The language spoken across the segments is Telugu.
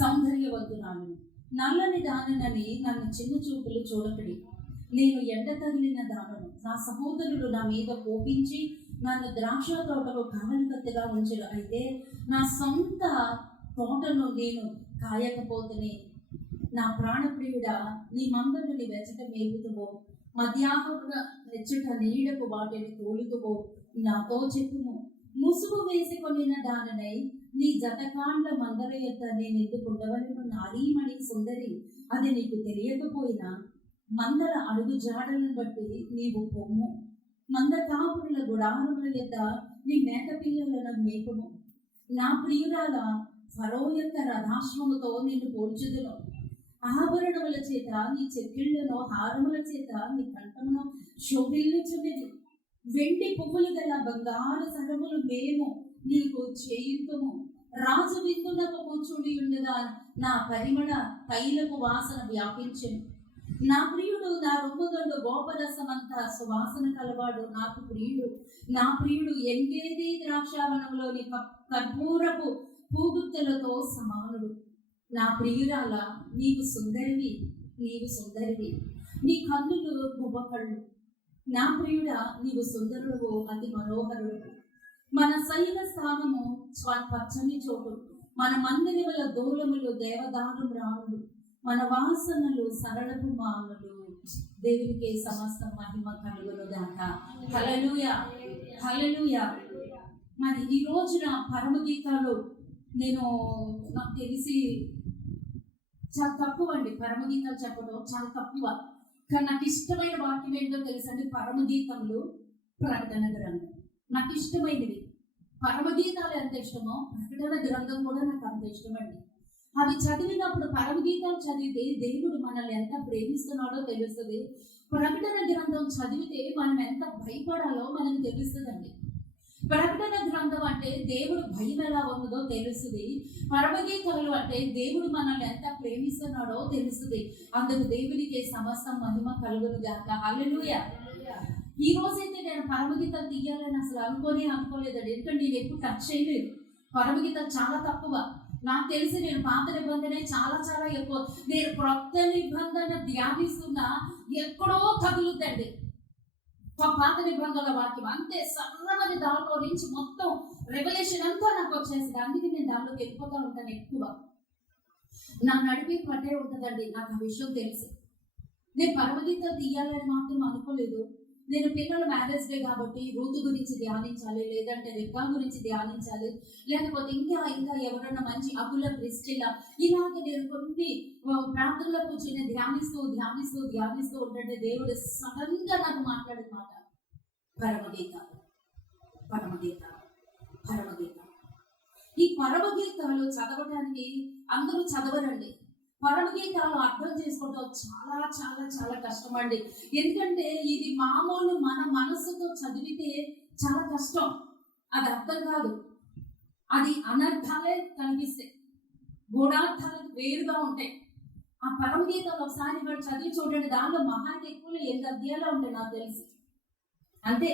సౌందర్యవంతురాలు, నల్లని దానని నన్ను చిన్న చూపులు చూడకడి. నేను ఎండ తగిలిన దానను. నా సహోదరుడు నా మీద కోపించి నన్ను ద్రాక్ష తోటలో కావలికత్తెగా ఉంచడు. అయితే నా సొంత తోటను నేను కాయకపోతేనే, నా ప్రాణప్రియుడా, నీ మందను నీ వెచ్చట మేపుతువో, మధ్యాహ్నమున వెచ్చట నీడకు వాటిని తోలుతువో నాతో చెప్పుము. ముసుగు వేసుకొనిన దాననై నీ జతకాండ్ల మందర యొద్ద నేను ఎందుకు ఉండవలను? నారీమణి సుందరి, అది నీకు తెలియకపోయినా మందల అడుగు జాడలను బట్టి నీవు పొమ్ము. మంద కాపురుల గుడారముల యొద్ద నీ మేక పిల్లలను మేపుము. నా ప్రియురాల, ఫరో యొక్క రథాశ్వముతో నిన్ను పోల్చుదును. ఆభరణముల చేత నీ చెక్కిళ్లను, హారముల చేత నీ కంఠమును శోభిల్లుచున్నది. వెండి పువ్వులు గల బంగారు సరములు మేము నీకు చేయుతుము. రాజు విందునకు కూర్చుని ఉండగా నా పరిమళ తైలపు వాసన వ్యాపించెను. నా ప్రియుడు నా రొమ్ముదొండు గోపరసమంతా సువాసన కలవాడు. నాకు ప్రియుడు, నా ప్రియుడు ఎంగేది ద్రాక్షావనంలోని కర్పూరపు పూగుత్తలతో సమానుడు. నా ప్రియురాల, నీవు సుందరివి, నీవు సుందరివి, నీ కన్నులు గువ్వకళ్ళు. నా ప్రియుడా, నీవు సుందరుడు, అతి మనోహరుడు. మన శైల స్థానము పచ్చని చోటు, మన మందిరముల దూలములు దేవదారు రాములు, మన వాసనలు సరళపు మానులు. దేవునికి సమస్త మహిమ కలుగును గాక. హల్లెలూయా, హల్లెలూయా. మరి ఈ రోజున పరమగీతాలు నాకు తెలిసి చాలా తక్కువ అండి. పరమగీతాలు చెప్పడం చాలా తక్కువ. కానీ నాకు ఇష్టమైన వాక్యం ఏంటో తెలుసండి, పరమగీతములు, ప్రకటన గ్రంథం నాకు ఇష్టమైనవి. పరమగీతాలు ఎంత ఇష్టమో ప్రకటన గ్రంథం కూడా నాకు అంత ఇష్టమండి. అవి చదివినప్పుడు, పరమగీతాలు చదివితే దేవుడు మనల్ని ఎంత ప్రేమిస్తున్నాడో తెలుస్తుంది. ప్రకటన గ్రంథం చదివితే మనం ఎంత భయపడాలో మనకు తెలుస్తుందండి. ప్రకటన గ్రంథం అంటే దేవుడు భయం ఎలా ఉన్నదో తెలుస్తుంది. పరమగీతాలు అంటే దేవుడు మనల్ని ఎంత ప్రేమిస్తున్నాడో తెలుస్తుంది. అందుకు దేవునికి సమస్త మహిమ కలుగును గాక. హల్లెలూయా. ఈ రోజైతే నేను పరమగీతాలు తీయాలని అసలు అనుకోలేదండి. ఎందుకంటే నేను ఎప్పుడు టచ్ చేయలేదు. పరమగీతాలు చాలా తక్కువ. నాకు తెలిసి నేను పాత నిబంధన చాలా చాలా ఎక్కువ. నేను క్రొత్త నిబంధన ధ్యానిస్తున్నా ఎక్కడో కదులుద్దండి పాత నిబంధనల వాక్యం. అంతే సర్వమని దానిలో నుంచి మొత్తం రెవల్యూషన్ అంతా నాకు వచ్చేసింది. అందుకే నేను దానిలోకి వెళ్ళిపోతూ ఉంటాను ఎక్కువ. నా నడిపి పట్టే ఉంటుందండి. నాకు ఆ విషయం తెలుసు. నేను పరమగీతాలు తీయాలని మాత్రం అనుకోలేదు. నేను పిల్లల మ్యారేజ్ డే కాబట్టి రూతు గురించి ధ్యానించాలి, లేదంటే రెబ్బా గురించి ధ్యానించాలి, లేకపోతే ఇంకా ఎవరన్నా మంచి అకుల క్రిస్టిలా, ఇలాగ నేను కొన్ని ప్రార్థనలో కూర్చొని ధ్యానిస్తూ ఉంటే దేవుడు సడన్ గా నాకు మాట్లాడే మాట పరమగీతాలు. ఈ పరమగీతాలు చదవడానికి అందరూ చదవరండి. పరమగీతాలు అర్థం చేసుకోవడం చాలా చాలా చాలా కష్టం అండి. ఎందుకంటే ఇది మామూలు మన మనస్సుతో చదివితే చాలా కష్టం. అది అర్థం కాదు. అది అనర్థాలే కనిపిస్తాయి, గూఢార్థాలు వేరుగా ఉంటాయి. ఆ పరమగీతాలు ఒకసారి వాడు చదివి చూడండి. దానిలో మహా ఎక్కువ 8 అధ్యాయాలు ఉంటాయి నాకు తెలిసి. అంతే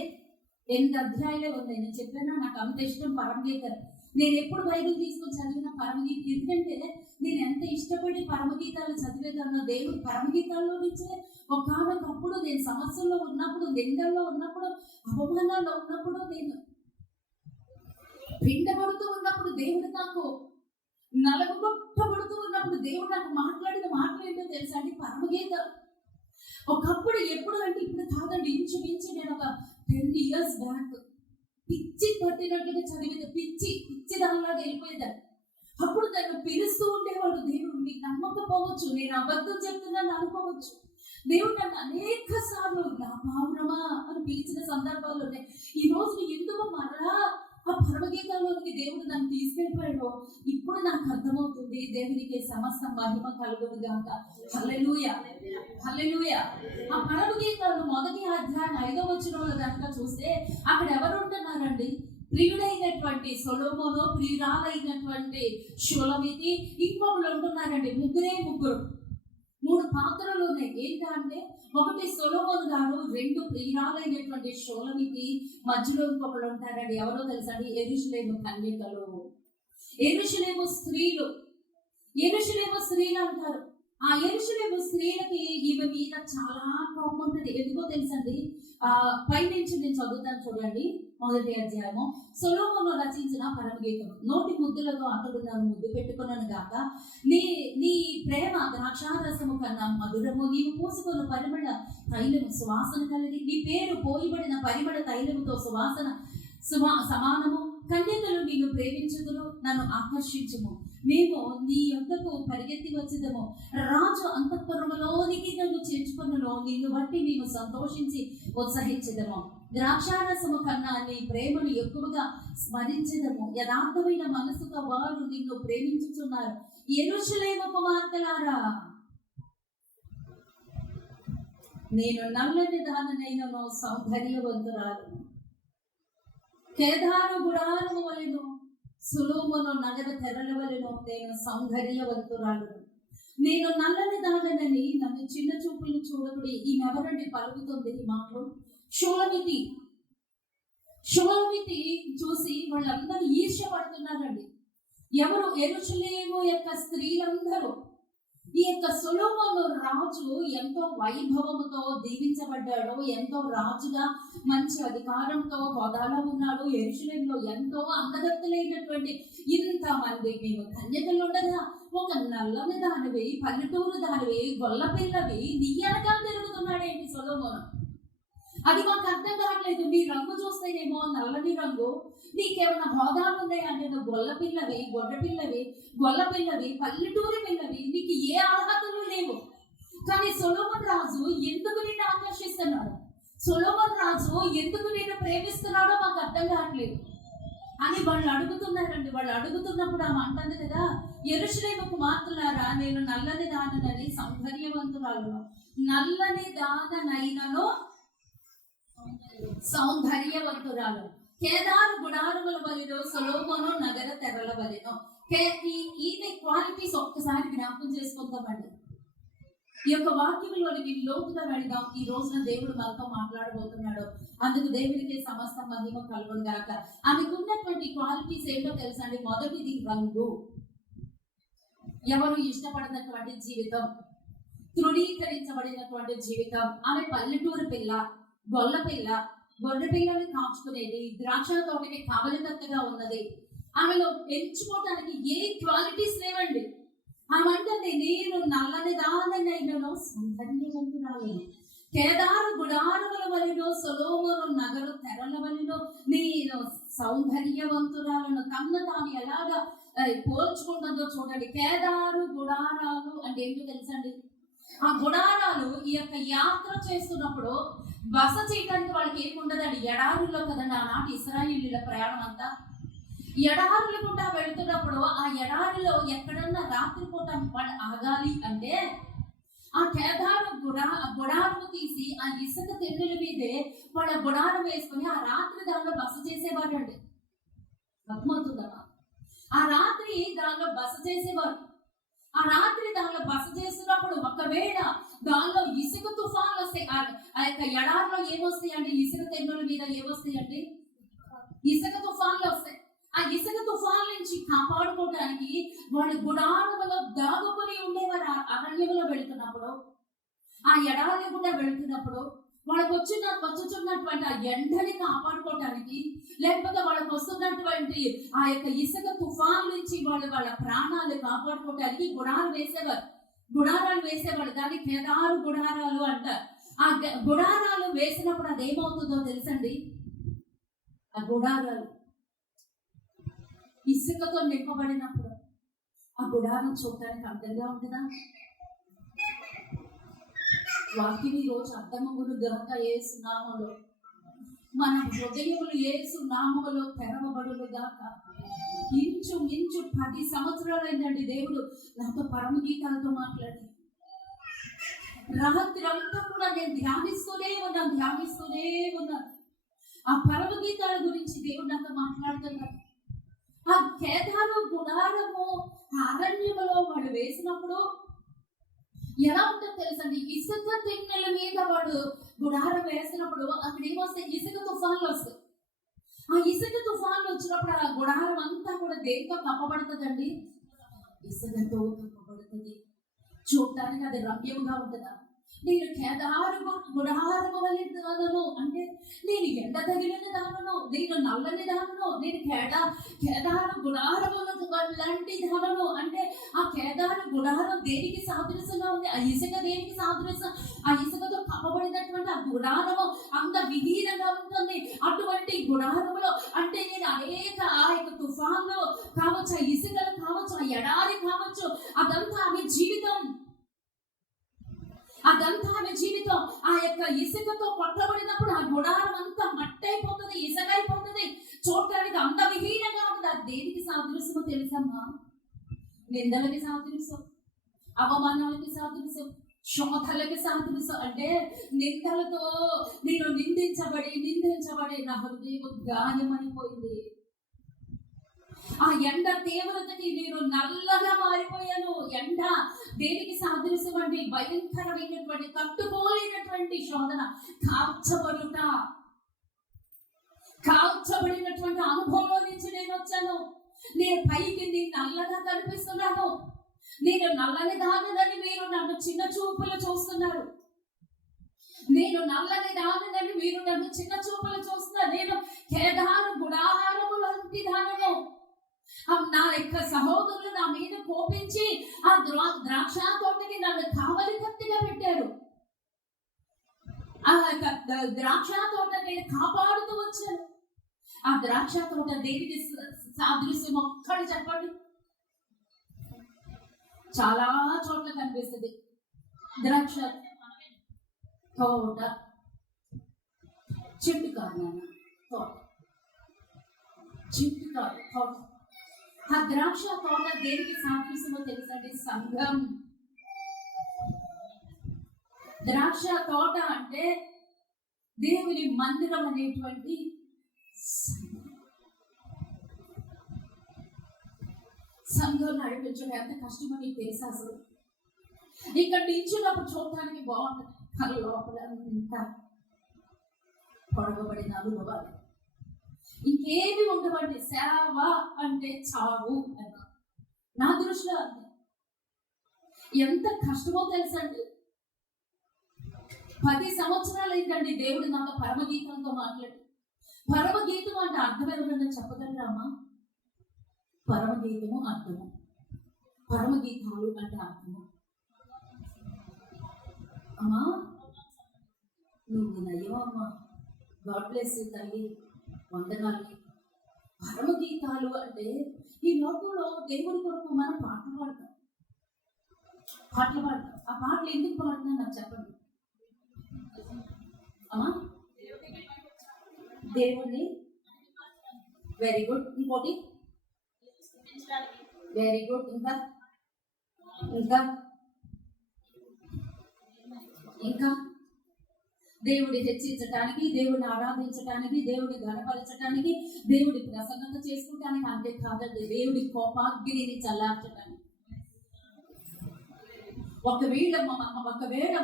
8 అధ్యాయాలే ఉన్నాయి. నేను చెప్పానా, నాకు అంత ఇష్టం పరమగీతాలు. నేను ఎప్పుడు బైబిల్ తీసుకొని చదివిన పరమగీత, ఎందుకంటే నేను ఎంత ఇష్టపడి పరమగీతాలు చదివేదన్నా దేవుడు పరమగీతాల్లో నుంచే ఒకనొకప్పుడు నేను సమస్యల్లో ఉన్నప్పుడు, నిందల్లో ఉన్నప్పుడు, అవమానాల్లో ఉన్నప్పుడు, నేను పిండబడుతూ ఉన్నప్పుడు, దేవుడు నాకు నలగొట్టబడుతూ ఉన్నప్పుడు దేవుడు నాకు మాట్లాడిన మాటలేంటో తెలుసా అండి? పరమగీతాలు. ఒకప్పుడు ఎప్పుడు అంటే ఇప్పుడు కాదండి, ఇంచుమించు నేను ఒక 10 years బ్యాక్ పిచ్చి పట్టినట్లుగా చదివేది. పిచ్చి దానిలాగా వెళ్ళిపోయేదాన్ని. అప్పుడు నన్ను పిలుస్తూ ఉండేవాడు దేవుడు. మీకు నమ్మకపోవచ్చు, నేను అబద్ధం చెప్తున్నాను అనుకోవచ్చు. దేవుడు నన్ను అనేక సార్లు నా పావురమా అని పిలిచిన సందర్భాలు ఉన్నాయి. ఈ రోజు ఎందుకు మరలా ఆ పరమగీతాల్లోనికి దేవుడు నన్ను తీసుకెళ్ళిపోయాడో ఇప్పుడు నాకు అర్థమవుతుంది. దేవునికి సమస్త మహిమ కలుగును గాక. హల్లెలూయా, హల్లెలూయా. ఆ పరమగీతాలు మొదటి అధ్యాయం 5వ వచనంలో కనుక చూస్తే అక్కడ ఎవరు ఉంటున్నారండి? ప్రియుడైనటువంటి సొలొమోను, ప్రియురాలైనటువంటి షూలమితి, ఇంకొకరు ఉంటున్నారండి. ముగ్గురు 3 పాత్రలు ఉన్నాయి. ఏంటంటే ఒకటి సొలొమోను గారు, 2 ప్రియురాలైనటువంటి షూలమితి, మధ్యలో ఇంకొకరు ఉంటారండి. ఎవరో తెలుసండి? యెరూషలేము కన్యకలు. యెరూషలేము స్త్రీలు అంటారు. ఆ యెరూషలేము స్త్రీలకి ఈమె మీద చాలా కోపం ఉంటుంది. ఎందుకో తెలుసండి, పైనుంచి నేను చదువుతాను చూడండి. 1వ అధ్యాయము. సొలొమోను రచించిన పరమగీతం. నోటి ముద్దులతో అతడు నన్ను ముద్దు పెట్టుకున్నాను గాక, నీ ప్రేమ ద్రాక్షారసము కన్నా మధురము, నీవు పూసుకున్న పరిమళ తైలము సువాసన కలిగి, నీ పేరు పోయబడిన పరిమళ తైలముతో సమానము. కన్యకలు నిన్ను ప్రేమించుదురు, నన్ను ఆకర్షించుము. మేము నీ యొద్దకు పరిగెత్తి వచ్చేదము. రాజు అంతఃపురములోనికి నన్ను చేర్చుకొనును, నిన్ను బట్టి మేము సంతోషించి ఉత్సహించెదము. ద్రాక్షారసము కన్నా నీ ప్రేమను ఎక్కువగా స్మరించెదము. యథార్థమైన మనసుతో వారు నిన్ను ప్రేమించుచున్నారు. యెరూషలేము కుమార్తెలారా, నేను నల్లని దాననైనను సౌందర్యవంతురాలు. కేదారు గుడారము వలెను, సొలొమోను నగర తెరల వలెను నేను సౌందర్యవంతురాలు. నేను నల్లని దానని నన్ను చిన్న చూపులు చూడకుడి. ఈమెవరండి పలుకుతుంది ఈ మాటలు? షులమితి చూసి వాళ్ళందరూ ఈర్ష్య పడుతున్నారండి. ఎవరు? యెరూషలేము యొక్క స్త్రీలందరూ. ఈ యొక్క సొలొమోను రాజు ఎంతో వైభవముతో దీవించబడ్డాడు, ఎంతో రాజుగా మంచి అధికారంతో హోదాలో ఉన్నాడు. యెరూషలేములో ఎంతో అందగత్తెలైనటువంటి ఇంతమంది మేము కన్యకలు ఉండగా, ఒక నల్లని దానివి, పల్లెటూరు దానివి, గొల్ల పిల్లవి నీ వెనకాల తిరుగుతున్నాడేంటి సొలొమోను? అది మాకు అర్థం కావట్లేదు. నీ రంగు చూస్తేనేమో నల్లని రంగు, నీకేమైనా హోదాలు ఉన్నాయంటే నువ్వు గొల్ల పిల్లవి, గొల్ల పిల్లవి, పల్లెటూరి పిల్లవి, నీకు ఏ అర్హతలు లేవు. కానీ సొలొమోను రాజు ఎందుకు నిన్ను ఆకర్షిస్తున్నాడు, సొలొమోను రాజు ఎందుకు నిన్ను ప్రేమిస్తున్నాడో మాకు అర్థం కావట్లేదు అని వాళ్ళు అడుగుతున్నారండి. వాళ్ళు అడుగుతున్నప్పుడు ఆమె అంటుంది కదా, యెరూషలేము కుమార్తెలారా, నేను నల్లని దాననని సౌందర్యవంతురాలను, నల్లని దాననైనను సౌందర్యవంతురాలు. కేదారు గుడారముల వలెను, సొలొమోను నగర తెరల వలెను. ఈమె క్వాలిటీస్ ఒక్కసారి జ్ఞాపకం చేసుకుందామండి. ఈ యొక్క వాక్యంలోనికి లోతుగా వెళదాం. ఈ రోజున దేవుడు మనతో మాట్లాడబోతున్నాడు. అందుకు దేవుడికి సమస్త మహిమ కలుగును గాక. ఆమెకు ఉన్నటువంటి క్వాలిటీస్ ఏంటో తెలుసా అండి? మొదటిది రంగు. ఎవరు ఇష్టపడినటువంటి జీవితం, తృణీకరించబడినటువంటి జీవితం. ఆమె పల్లెటూరు పిల్ల, గొర్రె పిల్లల్ని కాచుకునేది, ద్రాక్ష తోటకి కావలికత్తగా ఉన్నది. ఆమెలో ఎంచుకోవటానికి ఏ క్వాలిటీస్ లేవండి. ఆమె అంటే నేను నల్లని దాననైనను సౌందర్యవంతురాలను, కేదారు గుడారముల వలెను, సొలొమోను నగరు తెరల వలెను నేను సౌందర్యవంతురాలను. తమను తాను ఎలాగా పోల్చుకుంటుందో చూడండి. కేదారు గుడారాలు అంటే ఏంటో తెలుసండి? ఆ గుడారాలు ఈ యొక్క యాత్ర చేస్తున్నప్పుడు బస చేయడానికి వాళ్ళకి ఏముండదండి. ఎడారుల్లో కదండి ఆనాటి ఇశ్రాయేలీయుల ప్రయాణం అంతా. ఎడారుల గుండా వెళుతున్నప్పుడు ఆ ఎడారిలో ఎక్కడన్నా రాత్రిపూట వాళ్ళు ఆగాలి అంటే ఆ కేదారు గుడారము తీసి ఆ ఇసుక తెన్నుల మీదే వాళ్ళ గుడారం వేసుకుని ఆ రాత్రి దానిలో బస చేసేవారు అండి. అర్థమవుతుందా? ఆ రాత్రి దానిలో బస చేసేవారు. ఆ రాత్రి దానిలో బస చేస్తున్నప్పుడు ఒకవేళ దానిలో ఇసుక తుఫాన్లు వస్తాయి. ఆ యొక్క ఎడారిలో ఏమొస్తాయండి? ఇసుక తెన్నుల మీద ఏమొస్తాయండి? ఇసుక తుఫాన్లు వస్తాయి. ఆ ఇసుక తుఫాన్ నుంచి కాపాడుకోవడానికి వాళ్ళు గుడారములో దాగుకొని ఉండేవారు. అరణ్యంలో వెళుతున్నప్పుడు, ఆ ఎడారి కూడా వెళుతున్నప్పుడు వాళ్ళకు వచ్చుచున్నటువంటి ఆ ఎండని కాపాడుకోవటానికి, లేకపోతే వాళ్ళకు వస్తున్నటువంటి ఆ యొక్క ఇసుక తుఫాన్ నుంచి వాళ్ళ ప్రాణాలు కాపాడుకోవటానికి గుడారాలు వేసేవాళ్ళు. దాన్ని కేదారు గుడారాలు అంటారు. ఆ గుడారాలు వేసినప్పుడు అదేమవుతుందో తెలుసండి? ఆ గుడారాలు ఇసుకతో నింపబడినప్పుడు ఆ గుడారం చూడటానికి అందంగా ఉంటుందా? వాక్యం ఈ రోజు అర్థమగులు గాక. యేసు నామములో మన హృదయములు యేసు నామములో తెరవబడులు గాక. ఇంచు 10 సంవత్సరాలైందండి దేవుడు నాతో పరమగీతాలతో మాట్లాడి. రాత్రి అంతా కూడా నేను ధ్యానిస్తూనే ఉన్నాను. ఆ పరమగీతాల గురించి దేవుడు నాతో మాట్లాడుతున్నాడు. ఆ కేదారు గుడారము అరణ్యములో వాడు వేసినప్పుడు ఎలా ఉంటుందో తెలుసండి? ఇసుక తిన్నెల మీద వాడు గుడారం వేసినప్పుడు అక్కడ ఏమొస్తాయి? ఇసుక తుఫాన్లు వస్తాయి. ఆ ఇసుక తుఫాన్లు వచ్చినప్పుడు ఆ గుడారం అంతా కూడా దేంతో కప్పబడుతుందండి? ఇసుకతో కప్పబడుతుంది. చూడటానికి అది రమ్యంగా ఉంటుందా? నేను కేదారు గుడారము వలె అంటే నేను ఎండ తగిలిన దానను, నేను నల్లని దానను, నేను కేదారు గుడారములకు లాంటి దానను. అంటే ఆ కేదారు గుడారం దేనికి సాదృశ్యంగా ఉంది? ఆ ఇసుక దేనికి సాదృశ్యం? ఆ ఇసుకతో కప్పబడినటువంటి ఆ గుడారము అంత విహీనంగా ఉంటుంది. అటువంటి గుడారములో అంటే నేను అనేక ఆ యొక్క తుఫాన్లు కావచ్చు, ఆ ఇసుకలు కావచ్చు, ఆ ఎడారి కావచ్చు, అదంతా ఆమె జీవితం. అదంతా ఆమె జీవితం. ఆ యొక్క ఇసుకతో కొట్టబడినప్పుడు ఆ గుడారం అంతా మట్టయిపోతుంది, ఇసుకైపోతుంది. చూడటానికి అంత విహీనంగా ఉంటుంది. అది దేనికి సాదృశ్యమో తెలుసమ్మా? నిందలకి సాదృశ్యం, అవమానాలకి సాదృశ్యం, శోధలకి సాదృశ్యం. అంటే నిందలతో నేను నిందించబడి నా హృదయం గాయమైపోయింది. ఆ ఎండ తీవ్రతకి నేను నల్లగా మారిపోయాను. ఎండ దేనికి సాదృశ్యం అంటే భయంకరమైనటువంటి తట్టుకోలేనటువంటి శోధన, కాల్చబడినటువంటి అనుభవంలో నుంచి నేను వచ్చాను. నేను పైకి నల్లగా కనిపిస్తున్నాను. నేను నల్లని దానిని మీరు నన్ను చిన్న చూపులు చూస్తున్నారు. నేను నల్లని దానిని మీరు నన్ను చిన్న చూపులు చూస్తున్నారు. నేను కేదారు గుడారము లాంటి దానను. నా యొక్క సహోదరులు నా మీద కోపించి ఆ ద్రాక్ష తోటకి నన్ను కావలి కత్తిగా పెట్టారు. ఆ ద్రాక్ష తోట నేను కాపాడుతూ వచ్చాను. ఆ ద్రాక్ష తోట దేనికి సాదృశ్యం ఒక్కటి చెప్పండి? చాలా చోట్ల కనిపిస్తుంది ద్రాక్ష తోట. చెట్టు కాదు నాన్న, తోట. చెట్టు కాదు, తోట. ఆ ద్రాక్ష తోట దేనికి సాదృశ్యమో తెలుసండి? సంఘం. ద్రాక్ష తోట అంటే దేవుని మందిరం అనేటువంటి సంఘం నడిపించడం ఎంత కష్టమో మీకు తెలుసా? అసలు ఇక్కడ నిల్చున్నప్పుడు చూడటానికి బాగుంటుంది, కానీ లోపల అంతా పొడవబడిన అనుభవాలు, ఇంకేమి ఉండవండి. సేవ అంటే చావు అన్న నా దృష్టిలో అంతే. ఎంత కష్టమో తెలుసండి. 10 సంవత్సరాలు అయిందండి దేవుడు నాతో పరమగీతంతో మాట్లాడి. పరమగీతం అంటే అర్థం ఎవరన్నా చెప్పగలరామా? పరమగీతము అర్థము, పరమగీతాలు అంటే అర్థము. అమ్మా నువ్వు నయ్యమమ్మా, గాడ్ బ్లెస్ యు తల్లి, వందనాలు. పరమగీతాలు అంటే ఈ లోకంలో దేవుడి కొరకు మనం పాటలు పాడతాం. ఆ పాటలు ఎందుకు పాడుతున్నా నాకు చెప్పండి అమ్మా? దేవుణ్ణి. Very good. ఇంకోటి వెరీ గుడ్. ఇంకా ఇంకా ఇంకా దేవుడి హెచ్చించటానికి, దేవుడిని ఆరాధించటానికి, దేవుడిని ఘనపరచటానికి, దేవుడి ప్రసన్నత చేసుకుంటానికి. అంతే కాదండి, దేవుడి కోపాగ్నిని చల్లార్చటానికి. ఒకవేళ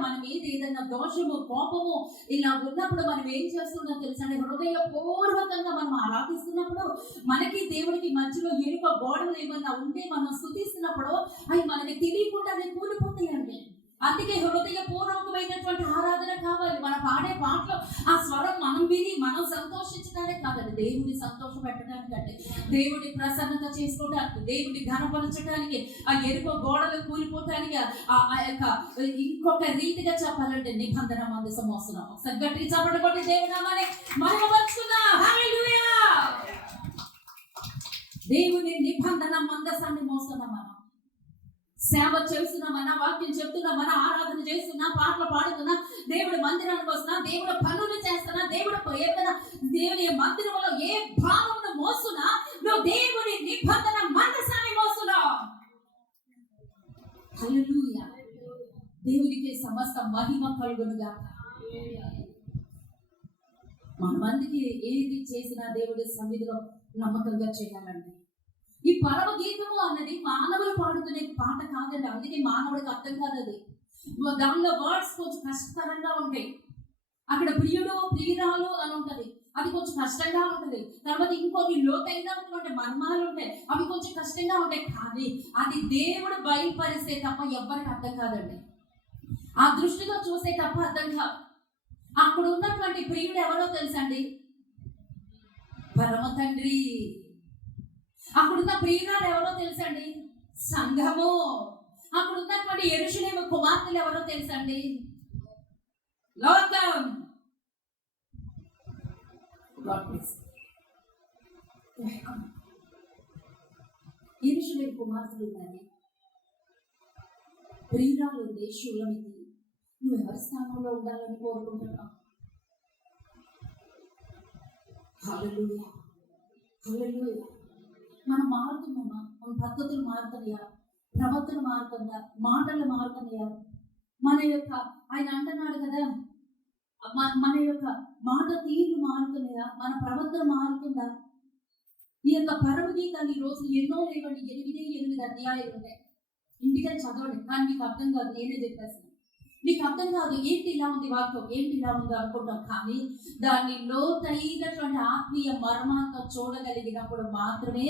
మన మీద ఏదైనా దోషము, కోపము ఇలా ఉన్నప్పుడు మనం ఏం చేస్తున్నాం తెలుసండి? హృదయపూర్వకంగా మనం ఆరాధిస్తున్నప్పుడు మనకి దేవుడికి మధ్యలో ఎరుక గోడలు ఏమన్నా ఉంటే మనం స్తుతిస్తున్నప్పుడు అవి మనకి తెలియకుండానే కూలిపోతాయండి. అందుకే హృదయపూర్వకమైనటువంటి ఆరాధన కావాలి. మన పాడే పాటలో ఆ స్వరం మనం విని మనం సంతోషించడానికే కాదండి, దేవుడిని సంతోష పెట్టడానికి, అంటే దేవుడి ప్రసన్నత చేసుకోవడానికి, దేవుడి ఘనపరచడానికి, ఆ ఎరుక గోడలు కూలిపోవటానికి, ఆ యొక్క ఇంకొక రీతిగా చెప్పాలంటే నిబంధన మందసం మోస్తున్నాం. ఒకసారి గట్టి చప్పట్లు కొట్టి దేవునామాన్ని మహిమపరుచుకుందాం. హల్లెలూయా. దేవుని నిబంధన మందసాన్ని మోస్తున్నాం. మనం సేవ చేస్తున్నామన్నా, వాక్యం చెప్తున్నామన్నా, ఆరాధన చేస్తున్నా, పాటలు పాడుతున్నా, దేవుడి మందిరానికి వస్తున్నా, దేవుడు పనులు చేస్తున్నా, దేవుని మందిరంలో ఏ భావమును మోస్తున్నా, నువ్వు దేవుని నిబంధన మందసాన్ని మోస్తున్నావు. హల్లెలూయా. దేవునికి సమస్త మహిమ కలుగునుగా. మనమందికి ఏది చేసినా దేవుడి సన్నిధిలో నమ్మకంగా చేయాలండి. ఈ పరమగీతము అన్నది మానవులు పాడుకునే పాట కాదండి. అందుకే మానవుడికి అర్థం కాదు. అది దానిలో వర్డ్స్ కొంచెం కష్టతరంగా ఉంటాయి. అక్కడ ప్రియుడు, ప్రియురాలు అని ఉంటది. అది కొంచెం కష్టంగా ఉంటుంది. తర్వాత ఇంకొన్ని లోతైనటువంటి మర్మాలు ఉంటాయి, అవి కొంచెం కష్టంగా ఉంటాయి. కానీ అది దేవుడు బయలుపరిస్తే తప్ప ఎవ్వరికి అర్థం కాదండి. ఆ దృష్టితో చూసే తప్ప అర్థం కాదు. అక్కడ ఉన్నటువంటి ప్రియుడు ఎవరో తెలుసండి? పరమ తండ్రి. అక్కడున్న ప్రియురాలు ఎవరో తెలుసండి? సంఘము. అక్కడ ఉన్నటువంటి యెరూషలేము కుమార్తెలు ఎవరో తెలుసండి? లోకం. యెరూషలేము కుమార్తెలు ఉన్నాయి, ప్రియురాలు ఉంది షూలమితి. నువ్వు ఎవరి స్థానంలో ఉండాలని కోరుకుంటున్నావు? హల్లెలూయా, హల్లెలూయా. మనం మారుతున్నామా? మన పద్ధతులు మారుతున్నాయా? ప్రవర్తన మారుతుందా? మాటలు మారుతున్నాయా? మన యొక్క ఆయన అంటున్నాడు కదా, మన యొక్క మాట తీరు మారుతున్నాయా? మన ప్రవర్తన మారుతుందా? ఈ యొక్క పరమ గీతాలు ఈ రోజు ఎన్నో లేవండి. 8 అధ్యాయాలు ఉంటాయి. ఇంటికని చదవండి. కానీ మీకు అర్థం కాదు, నేనే చెప్పేస్తాను. మీకు అర్థం కాదు, ఏంటి ఇలా ఉంది వాక్యం, ఏంటి ఇలా ఉంది అనుకుంటాం. కానీ దాన్ని లోతైనటువంటి ఆత్మీయ మర్మాంతో చూడగలిగినప్పుడు మాత్రమే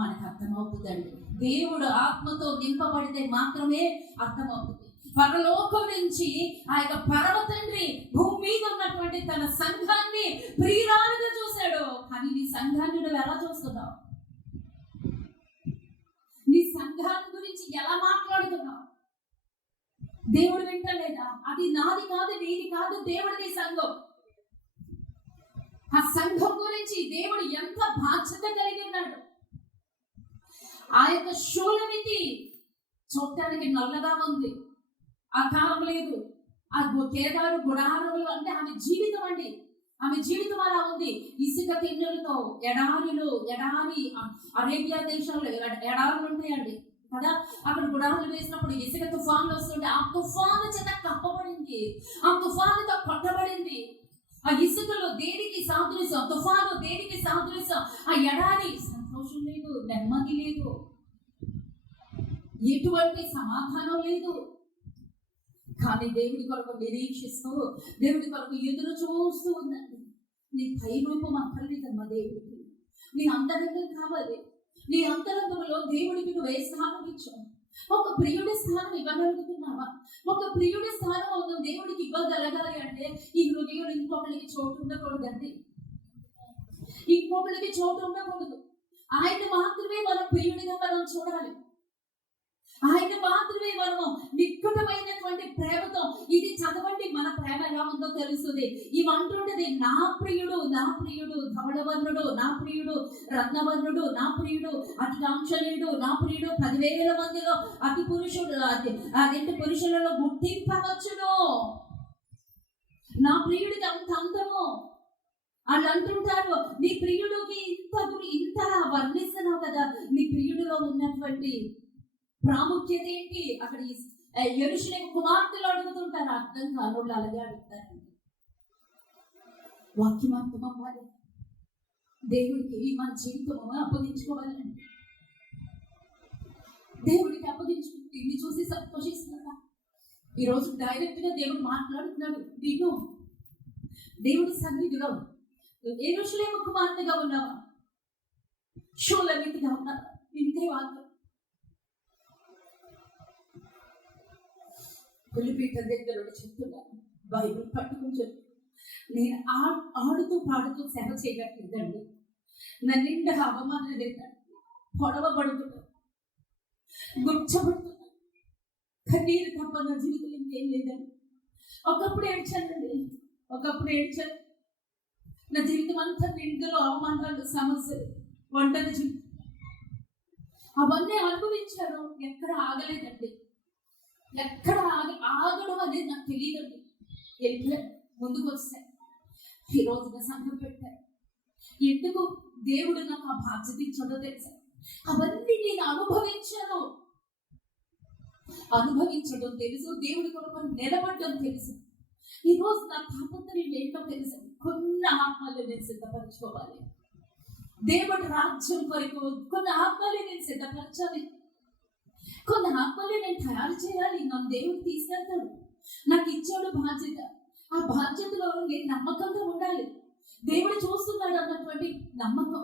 మనకు అర్థమవుతుందండి. దేవుడు ఆత్మతో నింపబడితే మాత్రమే అర్థమవుతుంది. పరలోకం నుంచి ఆ యొక్క పరమ తండ్రి భూమి మీద ఉన్నటువంటి తన సంఘాన్ని ప్రియురాలుగా చూశాడు. కానీ నీ సంఘాన్ని నువ్వు ఎలా చూస్తున్నావు? నీ సంఘాన్ని గురించి ఎలా మాట్లాడుతున్నావు? దేవుడు వింటలేదా? అది నాది కాదు, నీది కాదు, దేవుడిది సంఘం. ఆ సంఘం గురించి దేవుడు ఎంత బాధ్యత కలిగి ఉన్నాడు. ఆ యొక్క షూలమితి చూడటానికి నల్లగా ఉంది, ఆకారం లేదు. ఆ కేదారు గుడారములు అంటే ఆమె జీవితం అండి. ఆమె జీవితం అలా ఉంది. ఇసుక తిన్నులతో ఎడారి అరేబియా దేశంలో ఎడారులు ఉంటాయండి కదా. అక్కడ గుడారులు వేసినప్పుడు ఇసుక తుఫాన్లు వస్తుంటే ఆ తుఫాను చేత కప్పబడింది, ఆ తుఫానుతో కొట్టబడింది. ఆ ఇసుకలో దేనికి సాదృశ్యం, తుఫాను దేనికి సాదృశ్యం? ఆ ఎడారి. సంతోషం లేదు, నెమ్మది లేదు, ఎటువంటి సమాధానం లేదు. కానీ దేవుడి కొరకు నిరీక్షిస్తూ, దేవుడి కొరకు ఎదురు చూస్తూ ఉందండి. నీ పై రూపం అక్కర్లేదమ్మా దేవుడికి, నీ అంతరంగం కావాలి. నీ అంతరంగంలో దేవుడికి నువ్వు ఏ స్థానం ఇచ్చావు? ఒక ప్రియుడి స్థానం ఇవ్వగలుగుతున్నావా? ఒక ప్రియుడి స్థానం అవుతుంది దేవుడికి ఇవ్వగలగాలి అంటే ఈ హృదయం ఇంకొకరికి చోటు ఉండకూడదండి, ఇంకొకరికి చోటు ఉండకూడదు. ఆయన మాత్రమే మన ప్రియుడిగా మనం చూడాలి. ఆయన మాత్రమే మనము నిక్కుటమైనటువంటి ప్రేమతో. ఇది చదవండి, మన ప్రేమ ఎలా ఉందో తెలుస్తుంది. ఇవి అంటుండేది నా ప్రియుడు, నా ప్రియుడు ధవళవర్ణుడు, నా ప్రియుడు రత్నవర్ణుడు, నా ప్రియుడు అతి కాంక్షణీయుడు, నా ప్రియుడు 10,000 మందిలో అతి పురుషుడు, అదేంటి పురుషులలో గుర్తింపవచ్చును. నా ప్రియుడికి అంత అందము. వాళ్ళు అంటుంటారు, నీ ప్రియుడికి ఇంత వర్ణిస్తున్నావు కదా, నీ ప్రియుడిలో ఉన్నటువంటి ప్రాముఖ్యత ఏంటి? అక్కడ యెరూషలేము కుమార్తెలు అడుగుతుంటారు, అర్థం కానోళ్ళు అలాగే అడుగుతారండి. వాక్యం అర్థం అవ్వాలి, దేవుడికి మన జీవితం అప్పగించుకోవాలండి. దేవుడికి అప్పగించుకుంటే ఇన్ని చూసి సంతోషిస్తున్నాడా? ఈరోజు డైరెక్ట్ గా దేవుడు మాట్లాడుతున్నాడు. నేను దేవుడి సన్నిధిలో యెరూషలేము కుమార్తెగా ఉన్నావా, షూలమితిగా ఉన్నావా? ఇంతే వాక్యం. బలిపీఠం దగ్గర చెప్తున్నాను, బైబిల్ పట్టుకుని చెప్తున్నాను. నేను ఆడుతూ పాడుతూ సేవ చేయట్లేదండి. నా నిండా అవమానం లేదండి, పొడవబడుతున్నాను, గుర్చబడుతున్నాను, కన్నీరు తప్ప నా జీవితం ఇంకేం లేదండి. ఒకప్పుడు ఏడ్చానండి, ఒకప్పుడు ఏడ్చాను. నా జీవితం అంతా నిండులో అవమానాలు, సమస్యలు, ఒంటరి జీవితం అవన్నీ అనుభవించాను. ఎక్కడ ఆగలేదండి, ఎక్కడ ఆగడం అనేది నాకు తెలియదండి. వెళ్ళాను, ముందుకు వస్తాను. ఈ రోజున సంఘం పెట్టాను. ఎందుకు దేవుడు నాకు ఆ బాధ్యత ఇచ్చాడో తెలుసా? అవన్నీ నేను అనుభవించడం తెలుసు, దేవుడి కొరకు నిలబడడం తెలుసు. ఈ రోజు నా తాపత్రయం ఏంటో తెలుసు. కొన్ని ఆత్మలు నేను సిద్ధపరచుకోవాలి. దేవుడి రాజ్యం కొరకు కొన్ని ఆత్మలు నేను సిద్ధపరచాలి, కొన్ని ఆత్మలు నేను తయారు చేయాలి. నన్ను దేవుడు తీసుకెళ్తాడు, నాకు ఇచ్చాడు బాధ్యత. ఆ బాధ్యతలో నేను నమ్మకంగా ఉండాలి. దేవుడు చూస్తున్నాడు అన్నటువంటి నమ్మకం,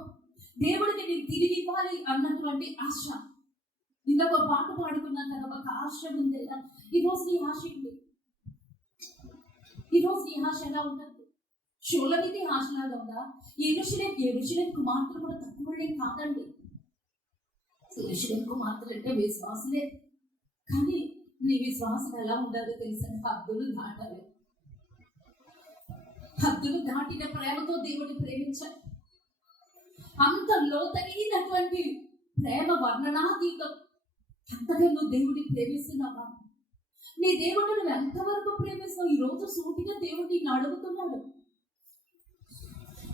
దేవుడికి నేను తిరిగి ఇవ్వాలి అన్నటువంటి ఆశ. ఇంకొక పాట పాడుకున్నాను కదా, ఒక ఆశ ఉంది. ఈరోజు నీ ఆశ ఉంది. ఈరోజు నీ ఆశ ఎలా ఉంటుంది? షూలమితి ఆశలాగా ఉందా? యెరూషలేము కుమార్తెలు కూడా తక్కువ కాదండి. యెరూషలేము కుమార్తెలు అంటే విశ్వాసులే, కానీ నీ విశ్వాసం ఎలా ఉండాలో తెలుసా? హద్దులు దాటాలి. హద్దులు దాటిన ప్రేమతో దేవుడిని ప్రేమించాలి. అంత లోతైనటువంటి ప్రేమ వర్ణనాతీతం. అంతగా నువ్వు దేవుడిని ప్రేమిస్తున్నావా? నీ దేవుడు నువ్వు ఎంతవరకు ప్రేమిస్తావు? ఈ రోజు సూటిగా దేవుడిని అడుగుతున్నాడు.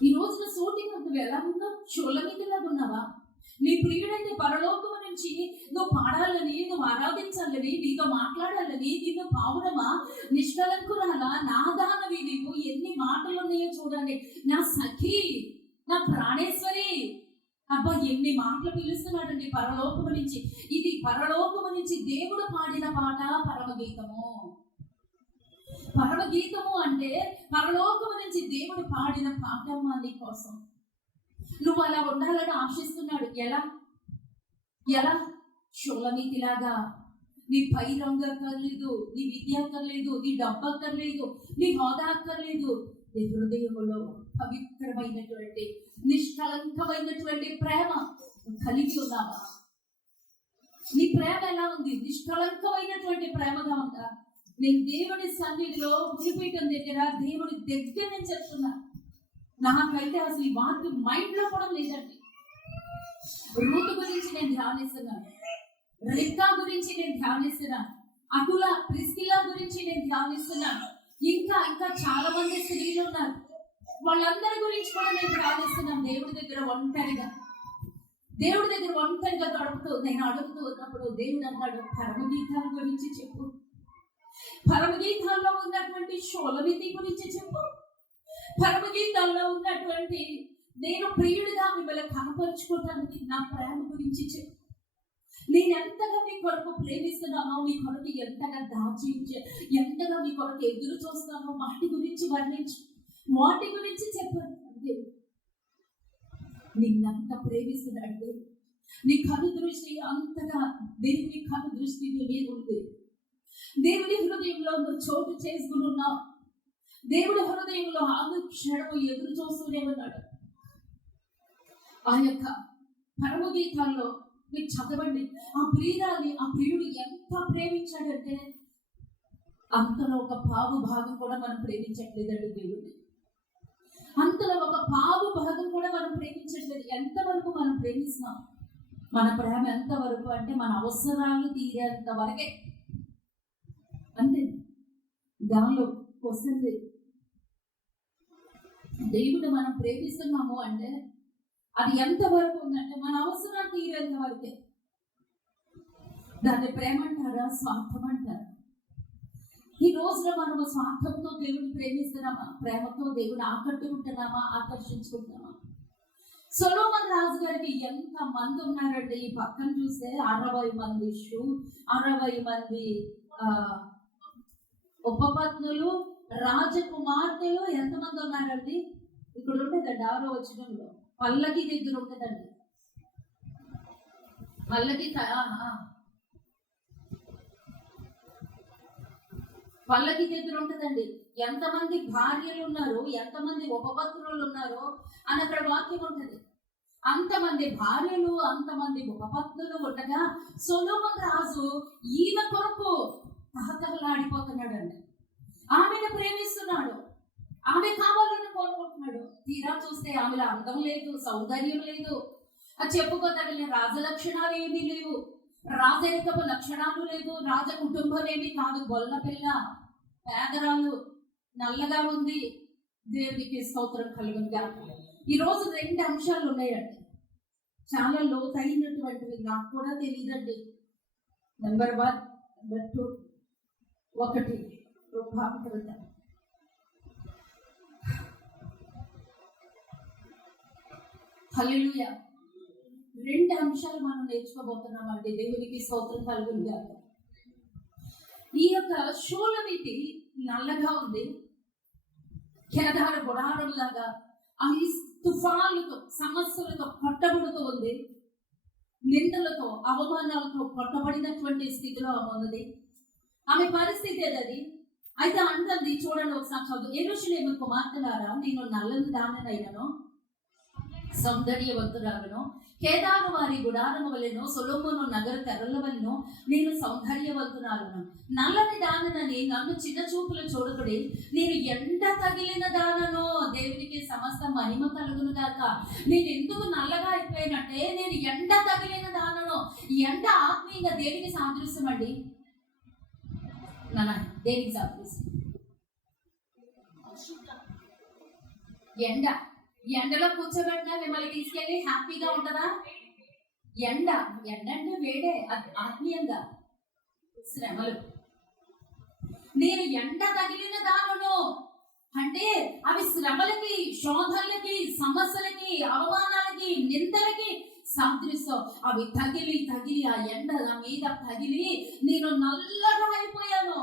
ఈ రోజున సూటిగా నువ్వు ఎలా ఉన్నావు? షూలమితిలాగా ఉన్నావా? నీ ప్రియుడైతే పరలోకము నుంచి నువ్వు పాడాలని, నువ్వు ఆరాధించాలని, నీతో మాట్లాడాలని, నిన్ను పావురమా, నిష్కలంకురాలా, నా దానవి నీవు, ఎన్ని మాటలు ఉన్నాయో చూడండి. నా సఖి, నా ప్రాణేశ్వరి, అబ్బా ఎన్ని మాటలు పిలుస్తున్నాడండి పరలోకము నుంచి. ఇది పరలోకము నుంచి దేవుడు పాడిన పాట పరమగీతము. పరమగీతము అంటే పరలోకము నుంచి దేవుడు పాడిన పాట నీ కోసం. నువ్వు అలా ఉండాలని ఆశిస్తున్నాడు. ఎలా? షూలమితిలాగా. నీ పై రంగు అక్కర్లేదు, నీ విద్య అక్కర్లేదు, నీ డబ్బు అక్కర్లేదు, నీ హోదా అక్కర్లేదు. నీ హృదయంలో పవిత్రమైనటువంటి నిష్కలంకమైనటువంటి ప్రేమ కలిగి ఉన్నావా? నీ ప్రేమ ఎలా ఉంది? నిష్కలంకమైనటువంటి ప్రేమగా ఉందా? నేను దేవుని సన్నిధిలో బలిపీఠం దగ్గర దేవుడి దగ్గర నేను చెప్తున్నా. నాకైతే అసలు ఈ వాక్యం మైండ్ లో కూడా లేదండి. రూతు గురించి నేను ధ్యానిస్తున్నాను, రిక్కా గురించి నేను ధ్యానిస్తున్నాను, అకుల ప్రిస్కిల్లా గురించి నేను ధ్యానిస్తున్నాను. ఇంకా చాలా మంది స్త్రీలు ఉన్నారు, వాళ్ళందరి గురించి కూడా నేను ధ్యానిస్తున్నాను. దేవుడి దగ్గర ఒంటరిగా గడుపుతూ నేను అడుగుతూ ఉన్నప్పుడు దేవుడు అన్నాడు, పరమగీతాల గురించి చెప్పు, పరమగీతాల్లో ఉన్నటువంటి షూలమితి గురించి చెప్పు, పరమగీతాల్లో ఉన్నటువంటి నేను ప్రియుడిగా మిమ్మల్ని కనపరుచుకోవడానికి నా ప్రేమ గురించి చెప్పు. నేను ఎంతగా మీ కొరకు ప్రేమిస్తున్నానో, మీ కొరకు ఎంతగా దాచి ఎంతగా మీ కొరకు ఎదురు చూస్తానో వాటి గురించి వర్ణించు, వాటి గురించి చెప్పండి. దేవుడు నిన్నంత ప్రేమిస్తున్నాడు. దేవుడు నీ కను దృష్టి అంతగా, దేవుని కను దృష్టి నీ మీద ఉంది. దేవుని హృదయంలో నువ్వు చోటు చేసుకుని ఉన్నావు. దేవుడి హృదయంలో అనుక్షణము ఎదురు చూస్తూనే ఉన్నాడు. ఆ యొక్క పరమగీతాల్లో మీరు చదవండి, ఆ ప్రియురాలి, ఆ ప్రియుడు ఎంత ప్రేమించాడంటే అంతలో ఒక పావు భాగం కూడా మనం ప్రేమించట్లేదండి దేవుడిని. అంతలో ఒక పావు భాగం కూడా మనం ప్రేమించట్లేదు. ఎంతవరకు మనం ప్రేమిస్తున్నాం? మన ప్రేమ ఎంతవరకు అంటే మన అవసరాలు తీరేంత వరకే, అంతే. దానిలో క్వశ్చన్ లేదు. దేవుడు మనం ప్రేమిస్తున్నాము అంటే అది ఎంతవరకు ఉందంటే మన అవసరాలు తీరేంత వరకే. దాన్ని ప్రేమ అంటారా, స్వార్థం అంటారా? ఈ రోజున మనము స్వార్థంతో దేవుడిని ప్రేమిస్తున్నామా? ప్రేమతో దేవుని ఆకట్టుకుంటున్నామా, ఆకర్షించుకుంటున్నామా? సొలొమోను రాజు గారికి ఎంత మంది ఉన్నారంటే, ఈ పక్కన చూస్తే 60 మంది 60 మంది ఉపపత్నులు, రాజకుమార్తెలు ఎంతమంది ఉన్నారండి? ఇక్కడ ఉంటుందండి 6వ వచనంలో, పల్లకి దగ్గర ఉంటుందండి. పల్లకి దగ్గర ఉంటుందండి. ఎంతమంది భార్యలు ఉన్నారు, ఎంతమంది ఉపపత్నులు ఉన్నారో అని అక్కడ వాక్యం ఉంటుంది. అంతమంది భార్యలు, అంతమంది ఉపపత్నులు ఉండగా సొలొమోను రాజు ఈయన కొరకు తహతహలాడిపోతున్నాడండి. ఆమెను ప్రేమిస్తున్నాడు, ఆమె కావాలని కోరుకుంటున్నాడు. తీరా చూస్తే ఆమెలో అందం లేదు, సౌందర్యం లేదు, చెప్పుకోదగిన రాజలక్షణాలు ఏమీ లేవు, రాజరికపు లక్షణాలు లేదు, రాజ కుటుంబం ఏమీ కాదు, గొల్ల పిల్ల, పేదరాలు, నల్లగా ఉంది. దేవునికి స్తోత్రం కలుగునుగా. ఈరోజు 2 అంశాలు ఉన్నాయండి, చాలా లోతైనటువంటివి, నాకు కూడా తెలియదండి. Number 1, number 2, 1 రూపాంతరత. హల్లెలూయా. 2 అంశాలు మనం నేర్చుకోబోతున్నాం అండి. దేవునికి స్తోత్రం కలుగునుగా. ఈ యొక్క షూలమితి నల్లగా ఉంది, కేదార గుడారం లాగా ఆ తుఫాన్లతో సమస్యలతో కొట్టబడుతూ ఉంది, నిందలతో అవమానాలతో కొట్టబడినటువంటి స్థితిలో ఆమె ఉన్నది. ఆమె పరిస్థితి ఏదది. అయితే అంటుంది, చూడండి ఒకసారి చదువు. యెరూషలేము కుమార్తెలారా, నేను నల్లని దాననైనను సౌందర్యవంతురాలను, కేదారు వారి గుడారము వలెను సొలొమోను నగర తెరల వలెను నేను సౌందర్యవంతురాలను. నల్లని దాననని నన్ను చిన్న చూపులు చూడకుడి, నేను ఎండ తగిలిన దానను. దేవునికి సమస్త మహిమ కలుగును గాక. నేను ఎందుకు నల్లగా అయిపోయినట్టే, నేను ఎండ తగిలిన దానను. ఎండ ఆత్మీయంగా దేనికి సాదృశ్యం అండి? దేనికి సాదృశ్యం? ఎండలో కూర్చోబెట్టినా మిమ్మల్ని తీసుకెళ్ళి హ్యాపీగా ఉంటుందా? ఎండ అంటే వేడే, ఆత్మీయంగా శ్రమలు. నేను ఎండ తగిలిన దానను అంటే అవి శ్రమలకి, శోధనలకి, సమస్యలకి, అవమానాలకి, నిందలకి సాదృశ్యం. అవి తగిలి ఆ ఎండ నా మీద తగిలి నేను నల్లగా అయిపోయాను.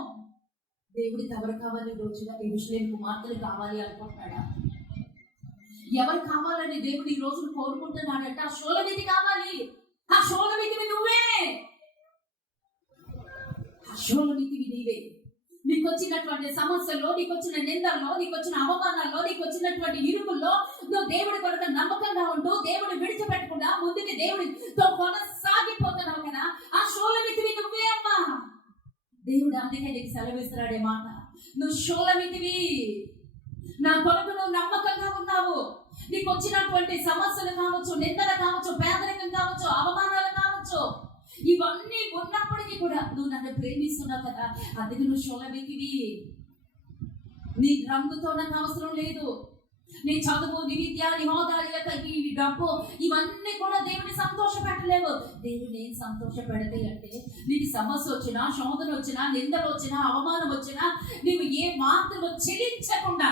దేవుడికి ఎవరు కావాలి? రోజున యెరూషలేము కుమార్తెలు కావాలి అనుకుంటున్నాడా? ఎవరు కావాలని దేవుడు ఈ రోజు కోరుకుంటున్నాడంటే ఆ షూలమితి కావాలి. ఆ షూలమితివి నువ్వే. ఆ షూలమితివి నీవే. నీకు వచ్చినటువంటి సమస్యల్లో, నీకు వచ్చిన నిందల్లో, నీకు వచ్చిన అవమానాల్లో, నీకు వచ్చినటువంటి ఇరుకుల్లో నువ్వు దేవుడి కొరకు నమ్మకంగా ఉంటూ దేవుడు విడిచిపెట్టకుండా ముందుకి దేవుడితో కొనసాగిపోతున్నావు కదా, ఆ షూలమితివి నువ్వే అమ్మా. దేవుడు అందుకే నీకు సెలవిస్తున్నాడే మాట, నువ్వు షూలమితివి. నా కొరకు నువ్వు నమ్మకంగా ఉన్నావు. నీకు వచ్చినటువంటి సమస్యలు కావచ్చు, నిందలు కావచ్చు, పేదరికం కావచ్చు, అవమానాలు కావచ్చు, ఇవన్నీ ఉన్నప్పటికీ కూడా నువ్వు నన్ను ప్రేమిస్తున్నావు కదా, అందుకే నువ్వు షూలమితివి. నీ రంగుతో నాకు అవసరం లేదు. నీ చదువు, నీ విద్య, నీ హోదా, నీ డబ్బు, ఇవన్నీ కూడా దేవుని సంతోష పెట్టలేవు. దేవుని ఏం సంతోష పెడితే అంటే, నీకు సమస్య వచ్చినా, శోధన వచ్చినా, నిందలు వచ్చినా, అవమానం వచ్చినా నీవు ఏ మాత్రం చెల్లించకుండా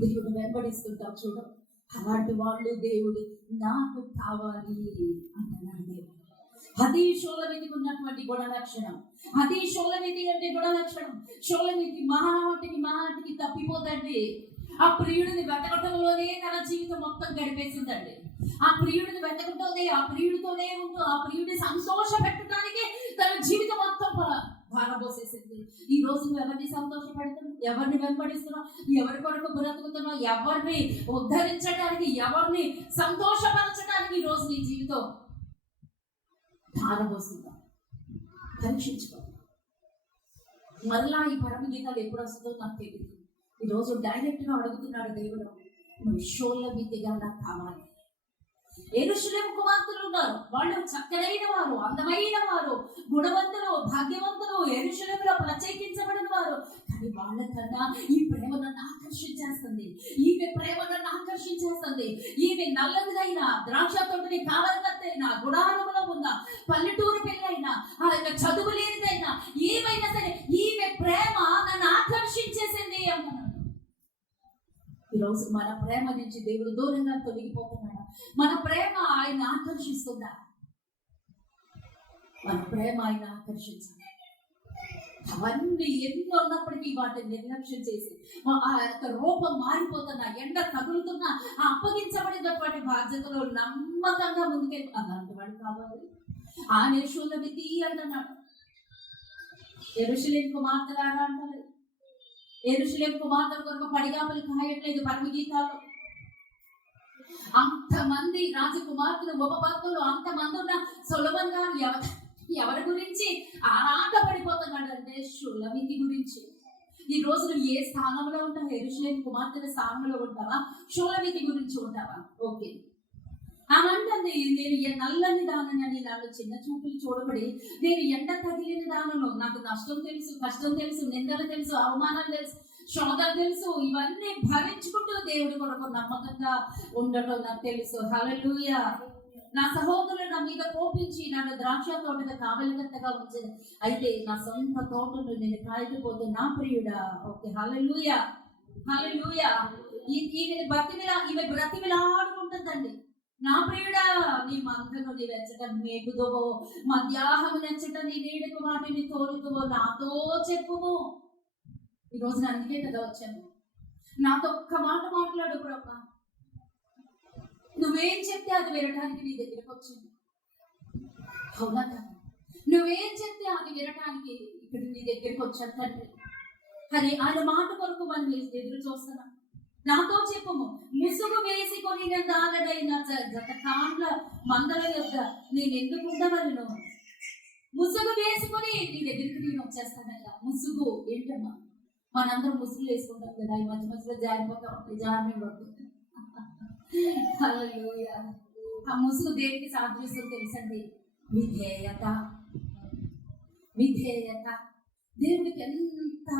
దేవుడు వెంబడిస్తుంటావు చూడు. అలాంటి వాళ్ళు దేవుడు నాకు కావాలి అంటున్నాడు దేవుడు. అది షూలమితికి ఉన్నటువంటి గుణ లక్షణం. అది షూలమితి అంటే గుణ లక్షణం. షూలమితి మహాటికి తప్పిపోతండి. ఆ ప్రియుడిని వెతకటంలోనే తన జీవితం మొత్తం గడిపేసిందండి. ఆ ప్రియుడిని వెతకటోనే, ఆ ప్రియుడితోనే ఉంటూ ఆ ప్రియుడిని సంతోష పెట్టడానికి తన జీవితం మొత్తం భారబోసేసింది. ఈ రోజు నువ్వు ఎవరిని సంతోష పెడుతున్నావు? ఎవరిని వెంబడిస్తున్నావు? ఎవరి కొరకు బ్రతుకుతున్నావు? ఎవరిని ఉద్ధరించడానికి, ఎవరిని సంతోషపరచడానికి ఈ రోజు నీ జీవితం భారబోసిందా? పరీక్షించుకో. మరలా ఈ పరమ గీతాలు ఎప్పుడు వస్తుందో నాకు తెలియదు. ఈరోజు డైరెక్ట్గా అడుగుతున్నాడు దేవుడు, నువ్వు షూలమితిగా నాకు కావాలి. యెరూషలేము కుమార్తెలు ఉన్నారు. వాళ్ళు చక్కనైన వారు, అందమైన వారు, గుణవంతులు, భాగ్యవంతులు, యెరూషలేములో ప్రత్యేకించబడిన వారు. కానీ వాళ్ళకన్నా ఈ ప్రేమ నన్ను ఆకర్షించేస్తుంది. ఈమె ప్రేమ నన్ను ఆకర్షించేస్తుంది. ఈమె నల్లదిదైనా, ద్రాక్ష తోటని కావలకత్తైనా, గుడారములో ఉన్న పల్లెటూరు పిల్లైనా, ఆ యొక్క చదువు లేనిదైనా, ఏమైనా సరే ఈమె ప్రేమ నన్ను ఆకర్షించేసింది అన్నాడు. ఈరోజు మన ప్రేమ నుంచి దేవుడు దూరంగా తొలగిపోతున్నాడు. మన ప్రేమ ఆయన ఆకర్షిస్తుందా? మన ప్రేమ ఆయన ఆకర్షించాలి. అవన్నీ ఎన్నో ఉన్నప్పటికీ వాటిని నిర్లక్ష్యం చేసి ఆ యొక్క రూపం మారిపోతున్నా, ఎండ తగులుతున్నా, ఆ అప్పగించబడినటువంటి బాధ్యతలో నమ్మకంగా ముందుకెళ్ళి అలాంటి వాడు కావాలి. ఆ షూలమితి అంటున్నాడు. యెరూషలేము కుమార్తెలారా అంటారు. యెరూషలేము కుమార్తెల కొరకు పడిగాపులు కాయట్లేదు పరమగీతాలు. అంతమంది రాజకుమార్తెలు, ఉపపత్నులు, అంతమంది ఉన్న సొలొమోను గారు ఎవరి గురించి ఆరాట పడిపోతున్నాడు అంటే షూలమితి గురించి. ఈ రోజు నువ్వు ఏ స్థానంలో ఉంటావు? యెరూషలేము కుమార్తెల స్థానంలో ఉంటావా? షూలమితి గురించి ఉంటావా? ఓకే. ఆమె అంటుంది, నేను నల్లని దానని నన్ను చిన్న చూపులు చూడబడి, నేను ఎండ తగిలిన దానను. నాకు నష్టం తెలుసు, కష్టం తెలుసు, నిందలు తెలుసు, అవమానాలు తెలుసు, శోధన తెలుసు. ఇవన్నీ భరించుకుంటూ దేవుడి కొరకు నమ్మకంగా ఉండటం నాకు తెలుసు. హల్లెలూయా. నా సహోదరులు నా మీద కోపించి నన్ను ద్రాక్ష తోటగా కావలికత్తగా ఉంచింది. అయితే నా సొంత తోటను నేను కాయకపోతే నా ప్రియుడా. ఓకే. హల్లెలూయా, హల్లెలూయా. ఈమె బ్రతిమిలాడుకుంటుందండి. నా ప్రియుడా, నీ మందను నీ వెచ్చటం మేపుదువో, మధ్యాహ్నం నెచ్చట నీ నీడకు వాటిని తోలుదువో నాతో చెప్పుము. ఈరోజు అందుకే కదా వచ్చాను. నాతో ఒక్క మాట మాట్లాడు ప్రభా, నువ్వేం చెప్తే అది వినడానికి నీ దగ్గరకు వచ్చింది. అవునా కదా? నువ్వేం చెప్తే అది వినడానికి ఇక్కడ నీ దగ్గరకు వచ్చాను తండ్రి. అది ఆయన మాట కొరకు మనం ఎదురు చూస్తున్నాం. నాతో చెప్పము, ముసుగు వేసుకొని దాగడైన జత కాండ్ల మందల యొద్ద నేను ఎందుకు ఉండవలను? ముసుగు వేసుకొని నీ దగ్గరికి నేను వచ్చేస్తానయ్యా. ముసుగు ఏంటమ్మా? మనందరం ముసుగులు వేసుకుంటాం కదా, ఈ మధ్య మధ్యలో జారిపోతా ఉంటాయి, జారి పడుతుంది. హల్లెలూయా. ఆ ముసుగు దేనికి సాదృశ్యం తెలుసండి? విధేయత. విధేయత దేవుడికి ఎంత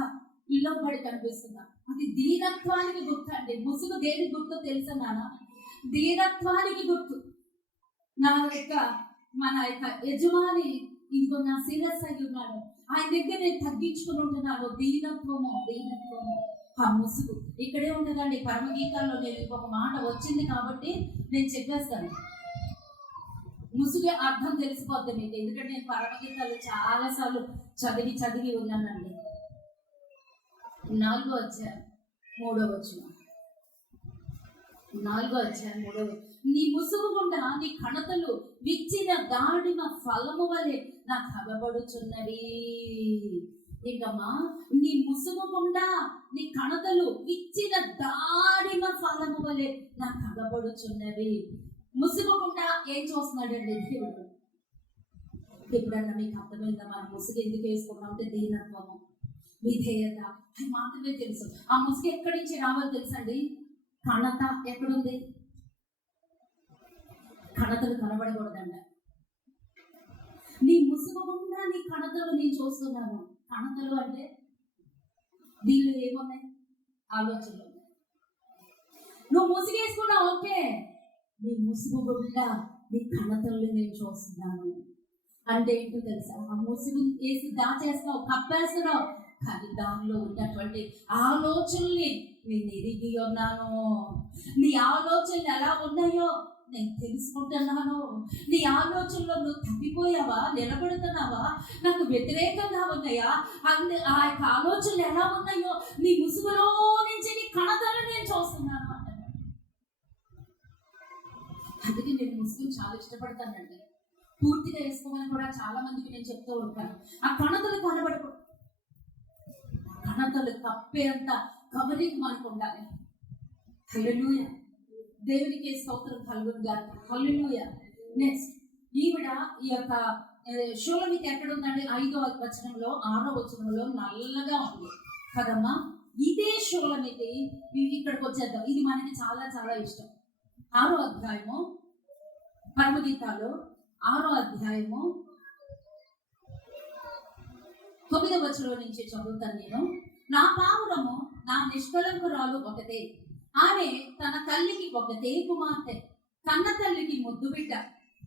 లోబడి కనిపిస్తుందా? అది దీనత్వానికి గుర్తు అండి. ముసుగు దేనికి గుర్తు తెలుసా నాన్న? దీనత్వానికి గుర్తు. మన యొక్క యజమాని ఇదిగో నా శిరస్సు అయి ఉన్నాడు, ఆయన దగ్గర నేను తగ్గించుకుని ఉంటున్నాను. దీనత్వము. ఆ ముసుగు ఇక్కడే ఉంటుందండి. పరమగీతాల్లో నేను ఇంకొక మాట వచ్చింది కాబట్టి నేను చెప్పేస్తాను. ముసుగు అర్థం తెలిసిపోద్ది మీకు, ఎందుకంటే నేను పరమగీతాలు చాలా సార్లు చదివి ఉన్నానండి. 4వ అధ్యాయం 3వ వచనం. 4వ అధ్యాయం 3వ. నీ ముసుగు గుండా నీ కణతలు విచ్చిన దాడిమ ఫలము వలె నాకు అగబడుచున్నవి. ఏంటమ్మా? నీ ముసుగు గుండా నీ కణతలు విచ్చిన దాడిమ ఫలము వలె నాకు అగబడుచున్నవి. ముసుగు గుండా ఏం చూస్తున్నాడండి దేవుడు? ఎప్పుడన్నా మీకు అర్థమైందా? మనం ముసుగు ఎందుకు వేసుకున్నాం అంటే దీనత్వము, విధేయత, అది మాత్రమే తెలుసు. ఆ ముసుగు ఎక్కడి నుంచి రావాలో తెలుసండి? కణత ఎక్కడుంది? కణతలు కనబడకూడదంట. నీ ముసుగు గుండా నీ కణతలు నేను చూస్తున్నాను. కణతలు అంటే దీనిలో ఏమున్నాయి? ఆలోచనలు. నువ్వు ముసుగేసుకున్నావు, ఓకే. నీ ముసుగు గుండా నీ కణతలు నేను చూస్తున్నాను అంటే ఏంటో తెలుసా? ఆ ముసుగు వేసి దాచేస్తున్నావు, కప్పేస్తున్నావు, కానీ దానిలో ఉన్నటువంటి ఆలోచనల్ని నేను ఎరిగి ఉన్నాను. నీ ఆలోచనలు ఎలా ఉన్నాయో నేను తెలుసుకుంటున్నాను. నీ ఆలోచనలో నువ్వు తప్పిపోయావా, నిలబడుతున్నావా, నాకు వ్యతిరేకంగా ఉన్నాయా, ఆ యొక్క ఆలోచనలు ఎలా ఉన్నాయో నీ ముసుగులో నుంచి నీ కణతలు నేను చూస్తున్నాను అంటాను. అందుకే నేను ముసుగు చాలా ఇష్టపడతానండి. పూర్తిగా వేసుకోమని కూడా చాలా మందికి నేను చెప్తూ ఉంటాను. ఆ కణతలు కనబడకూడదు. కణతలు కప్పేంత కవరింగ్ మనకు ఉండాలి. హల్లెలూయా. దేవునికి స్తోత్రం కలుగును గాక. హల్లెలూయా. నెక్స్ట్ ఈవిడ ఈ యొక్క షూలమితి ఎక్కడ ఉందండి? 5వ వచనంలో 6వ వచనంలో నల్లగా ఉంది కదమ్మా. ఇదే షూలమితి ఇక్కడికి వచ్చేద్దాం. ఇది మనకి చాలా చాలా ఇష్టం. 6వ అధ్యాయము పరమగీతాలు 6వ అధ్యాయము 9వ వచనం నుంచి చదువుతాను నేను. నా పావురము నా నిష్కలంకురాలు ఒకటే, ఆమె తన తల్లికి ఒకటే కుమార్తె, కన్న తల్లికి ముద్దు బిడ్డ.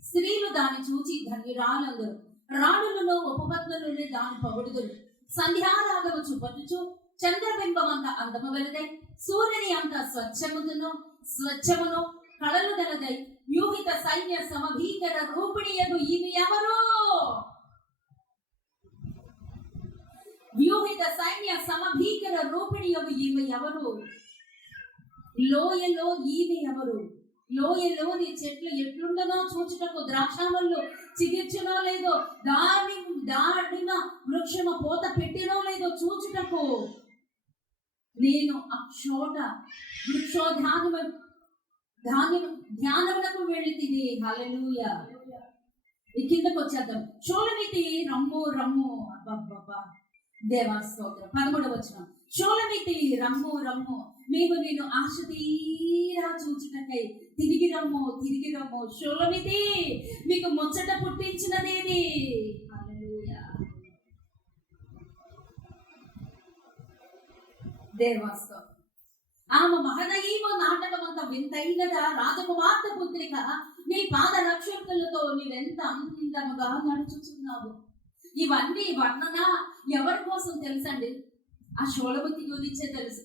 స్త్రీలు దాన్ని చూచి ధన్యురాలందరు, రాణులను ఉపపత్నులని దాని పొగుడుదురు. సంధ్యారాగము చూపట్టుచు చంద్రబింబం అంత అందము గలదై, సూర్యుని అంత స్వచ్ఛమును కళలు గలదై, వ్యూహిత సైన్య సమభీకర రూపిణియగు ఈమె ఎవరు? వ్యూహిత సైన్య సమభీకర రూపిణియగు ఈమె ఎవరు? లోయలో ఈమె ఎవరు? లోయలోని చెట్లు ఎట్లుండనో చూచుటకు, ద్రాక్షావళ్ళు చిగిర్చునో లేదో, దానిమ వృక్షము పోత పెట్టినో లేదో చూచుటకు నేను అక్షోట ధ్యానమునకు వెళ్ళి తిని. హల్లెలూయా. ఈ కిందకు వచ్చేద్దాం. షూలమితి రమ్ము రమ్ము. అబ్బబ్బబ్బా, దేవా స్తోత్రం. 11వ వచనం. షూలమితి రమ్ము రమ్ము, మేము నేను ఆశ తీరా చూచుటకై తిరిగి రమ్ము. షూలమితి, మీకు ముచ్చట పుట్టించినదేది? హల్లెలూయా. దేవా స్తోత్రం. ఆమె మహనయీవ నాటకమంత వింతైనదా, రాజకుమార్తె పుత్రిక, నీ పాద రక్షకులతో నీవెంత అందముగా నడుచుచున్నావు. ఇవన్నీ వర్ణన ఎవరి కోసం తెలుసండి? ఆ షూలమితి గురించే తెలుసు.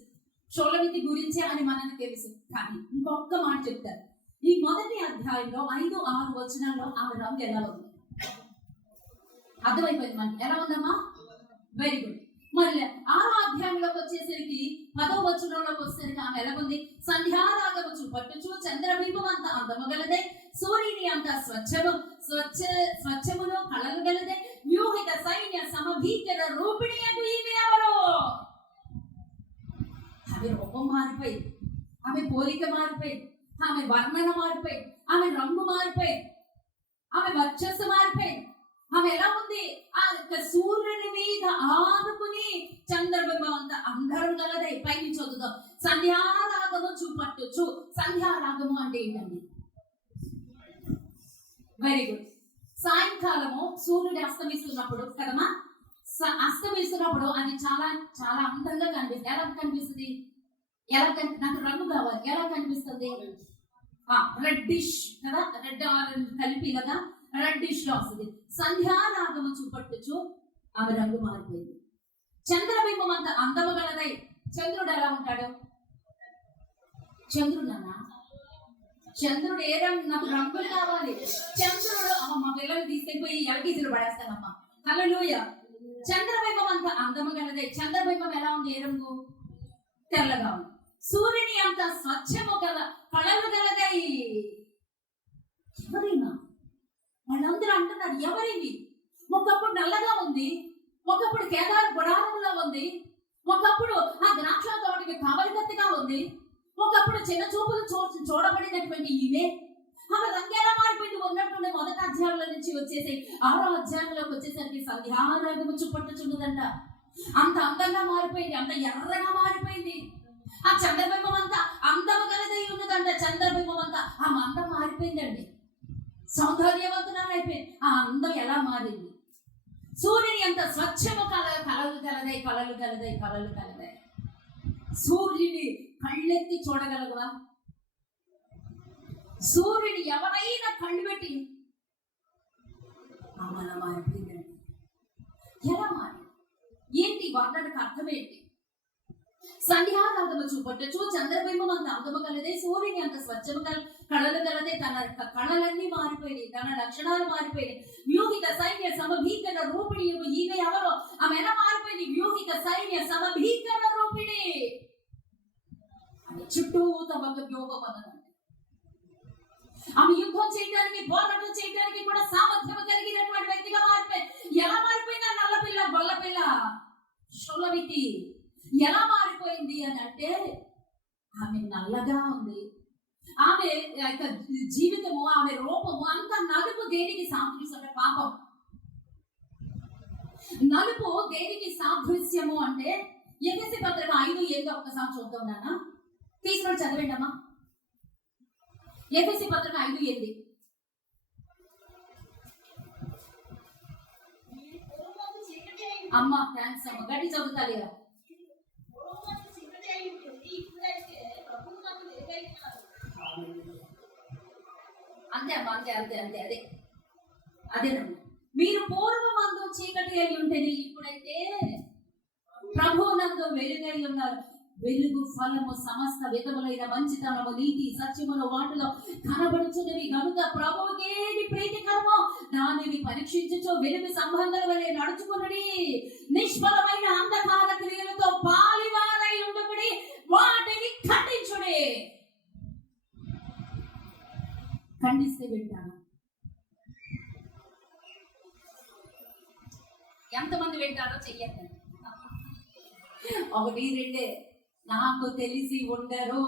షూలమితి గురించే అని మనకు తెలుసు. కానీ ఇంకొక మాట చెప్తారు. ఈ మొదటి అధ్యాయంలో 5-6 వచనాల్లో ఆమె రంగు ఎలా ఉంది? అర్థమైపోయింది మనకి. ఎలా ఉందమ్మా? Very good. మరి 6వ అధ్యాయంలోకి వచ్చేసరికి 10వ వచనంలోకి వచ్చేసరికి ఆమె ఎలాగుంది? సంధ్యారాగము చూపట్టుచు చంద్రబింబం అంత అందము గలదే, సూర్యుని అంత స్వచ్ఛమును కళలు గలదే, వ్యూహిత సైన్య సమభీకర రూపిణి అగు ఈమె ఎవరు? ఆమె రూపం మారిపోయింది, ఆమె పోలిక మారిపోయింది, ఆమె వర్ణన మారిపోయింది, ఆమె రంగు మారిపోయింది, ఆమె వర్చస్సు మారిపోయింది. ఆమె ఎలా ఉంది? ఆ సూర్యుని మీద ఆనుకుని చంద్రబింబం అంత అందరం గలదే. పైకి చదువుదాం. సంధ్యారాగము చూపట్టుచు. సంధ్యారాగము అంటే ఏంటండి? Very good. సాయంకాలము సూర్యుడు అస్తమిస్తున్నప్పుడు కదమ్మా, అస్తమిస్తున్నప్పుడు అది చాలా చాలా అందంగా కనిపిస్తుంది. ఎలా కనిపిస్తుంది? నాకు రంగు కావాలి. ఎలా కనిపిస్తుంది? రెడ్డిష్ కదా, రెడ్ ఆరెంజ్ కలిపి ఇలాగా రెడ్డిష్ లో వస్తుంది. సంధ్యారాగము చూపట్టుచు ఆమె రంగు మారిపోయింది. చంద్రబింబం అంత అందము గలదై. చంద్రుడు ఎలా ఉంటాడు? చంద్రుడు ఏ రంగు? నాకు రంగులు కావాలి. చంద్రుడు మా పిల్లలు తీసుకెళ్ళిపోయి ఎలగీసులు పడేస్తానమ్మా. హల్లెలూయా. చంద్రబింబం అంత అందము గలదై. చంద్రబింబం ఎలా ఉంది? ఏ రంగు? తెల్లగా ఉంది. సూర్యుని అంత స్వచ్ఛము గల కళలు గలదై. ఎవరైనా వాళ్ళందరూ అంటున్నారు, ఎవరివి? ఒకప్పుడు నల్లగా ఉంది, ఒకప్పుడు కేదారు గుడారంలో ఉంది, ఒకప్పుడు ఆ ద్రాక్ష తోటకి కావలికత్తిగా ఉంది, ఒకప్పుడు చిన్న చూపులు చూడబడినటువంటి ఈమె ఆమె రంగేలా మారిపోయింది. ఉన్నట్టుండే 1వ అధ్యాయంలో నుంచి వచ్చేసి 6వ అధ్యాయంలోకి వచ్చేసరికి సంధ్యారాగము చూపట్టుచున్నదంట. అంత అందంగా మారిపోయింది, అంత ఎర్రగా మారిపోయింది. ఆ చంద్రబింబం అంతా అందము గలదై ఉన్నదంట. చంద్రబింబం అంతా ఆ అందం మారిపోయిందండి, సౌందర్యవంతురాలు అయిపోయింది. ఆ అందం ఎలా మారింది? సూర్యుని అంత స్వచ్ఛము కలలు గలదై. సూర్యుని కళ్ళెత్తి చూడగలగవా? సూర్యుని ఎవరైనా కళ్ళు పెట్టి అలా మారిపోయిందండి. ఎలా మారి? ఏంటి వర్ణనకు అర్థం ఏంటి? సంధ్యారాగము చూపట్టుచు చంద్రబింబం అంత అందము కలదే, సూర్యుని అంత స్వచ్ఛము కళలు కలదే. తన కళలన్నీ మారిపోయినాయి, తన లక్షణాలు మారిపోయినాయి. వ్యూహిత సైన్య సమభీకర రూపిణి ఈమె ఎవరో? ఆమె ఎలా మారిపోయింది? వ్యూహిత సైన్య సమభీకర రూపిణి. ఆమె చుట్టూ తమ వ్యూహపదండి. ఆమె యుద్ధం చేయడానికి, పోరాటం చేయడానికి కూడా సామర్థ్యం కలిగినటువంటి వ్యక్తిగా మారిపోయింది. ఎలా మారిపోయింది? నల్లపిల్ల, గొల్లపిల్ల, షులవితి ఎలా మారిపోయింది అని అంటే, ఆమె నల్లగా ఉంది. ఆమె జీవితము, ఆమె రూపము అంత నలుపు దేనికి సాదృశ్యం? పాపం. నలుపు దేనికి సాదృశ్యము అంటే, ఎఫెసీ పత్రిక 5:7 ఒక్కసారి చూద్దాం నాన్న. తీసుకొని చదవండి అమ్మా. ఎఫెసీ పత్రిక 5:8. అమ్మ థ్యాంక్స్ అమ్మ, గట్టి చదువుతా లేదా? అంతే అమ్మా, అదేనమ్మా. మీరు పూర్వమందు చీకటి అయి ఉంటేనే ఇప్పుడైతే ప్రభువునందు వెలుగై ఉన్నారు. వెలుగు ఫలము సమస్త విధములైన మంచితనము, నీతి, సత్యములు వాటిలో కనబడుచున్నవి కనుక ప్రభువుకి ఏది ప్రీతికరమో దానిని పరీక్షించుచు వెలుగు సంబంధాల వలె నడుచుకున్నది. నిష్ఫలమైన అంధకార క్రియలతో పాలివారై ఉండకుడి, వాటిని ఖండించుడి. ఖండిస్తే వింటాను. ఎంతమంది వింటారో చెయ్యండి. 1, 2 నాకు తెలిసి ఉండరు.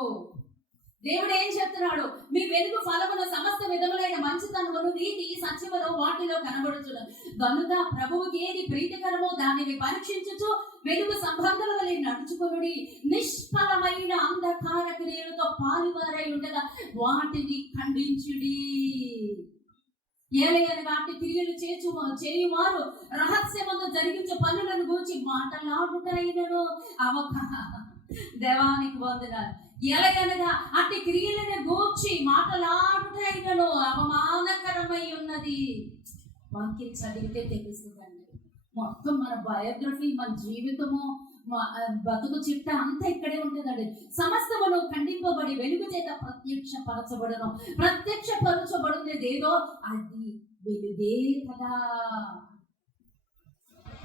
దేవుడు ఏం చెప్తున్నాడు? మీ వెలుగు ఫలమును సమస్త విధములైన మంచితనమును, నీతి, సత్యమును వాటిలో కనబడుచున్నది కనుక ప్రభువుకి ఏది ప్రీతికరమో దానిని పరీక్షించుచు వెలుగు సంబంధాల వలె నడుచుకొనుడి. నిష్ఫలమైన అంధకార క్రియలతో పాలువారై ఉండగా వాటిని ఖండించుడి. ఏలయనగా అట్టి క్రియలు చేయువారు రహస్యమందు జరిగించే పనులను గూర్చి మాటలాడుటైనను దేవానికి వందనాలు. ఎలయనగా అట్టి క్రియలను గూర్చి మాటలాడుటైనను అవమానకరమై ఉన్నది. వాక్యం చదివితే తెలుస్తుందండి. మొత్తం మన బయోగ్రఫీ, మన జీవితము, బతుకు చిట్ట అంతా ఇక్కడే ఉంటుందండి. సమస్తమును ఖండింపబడి వెలుగు చేత ప్రత్యక్షపరచబడినదేదో అది వెలుగే కదా.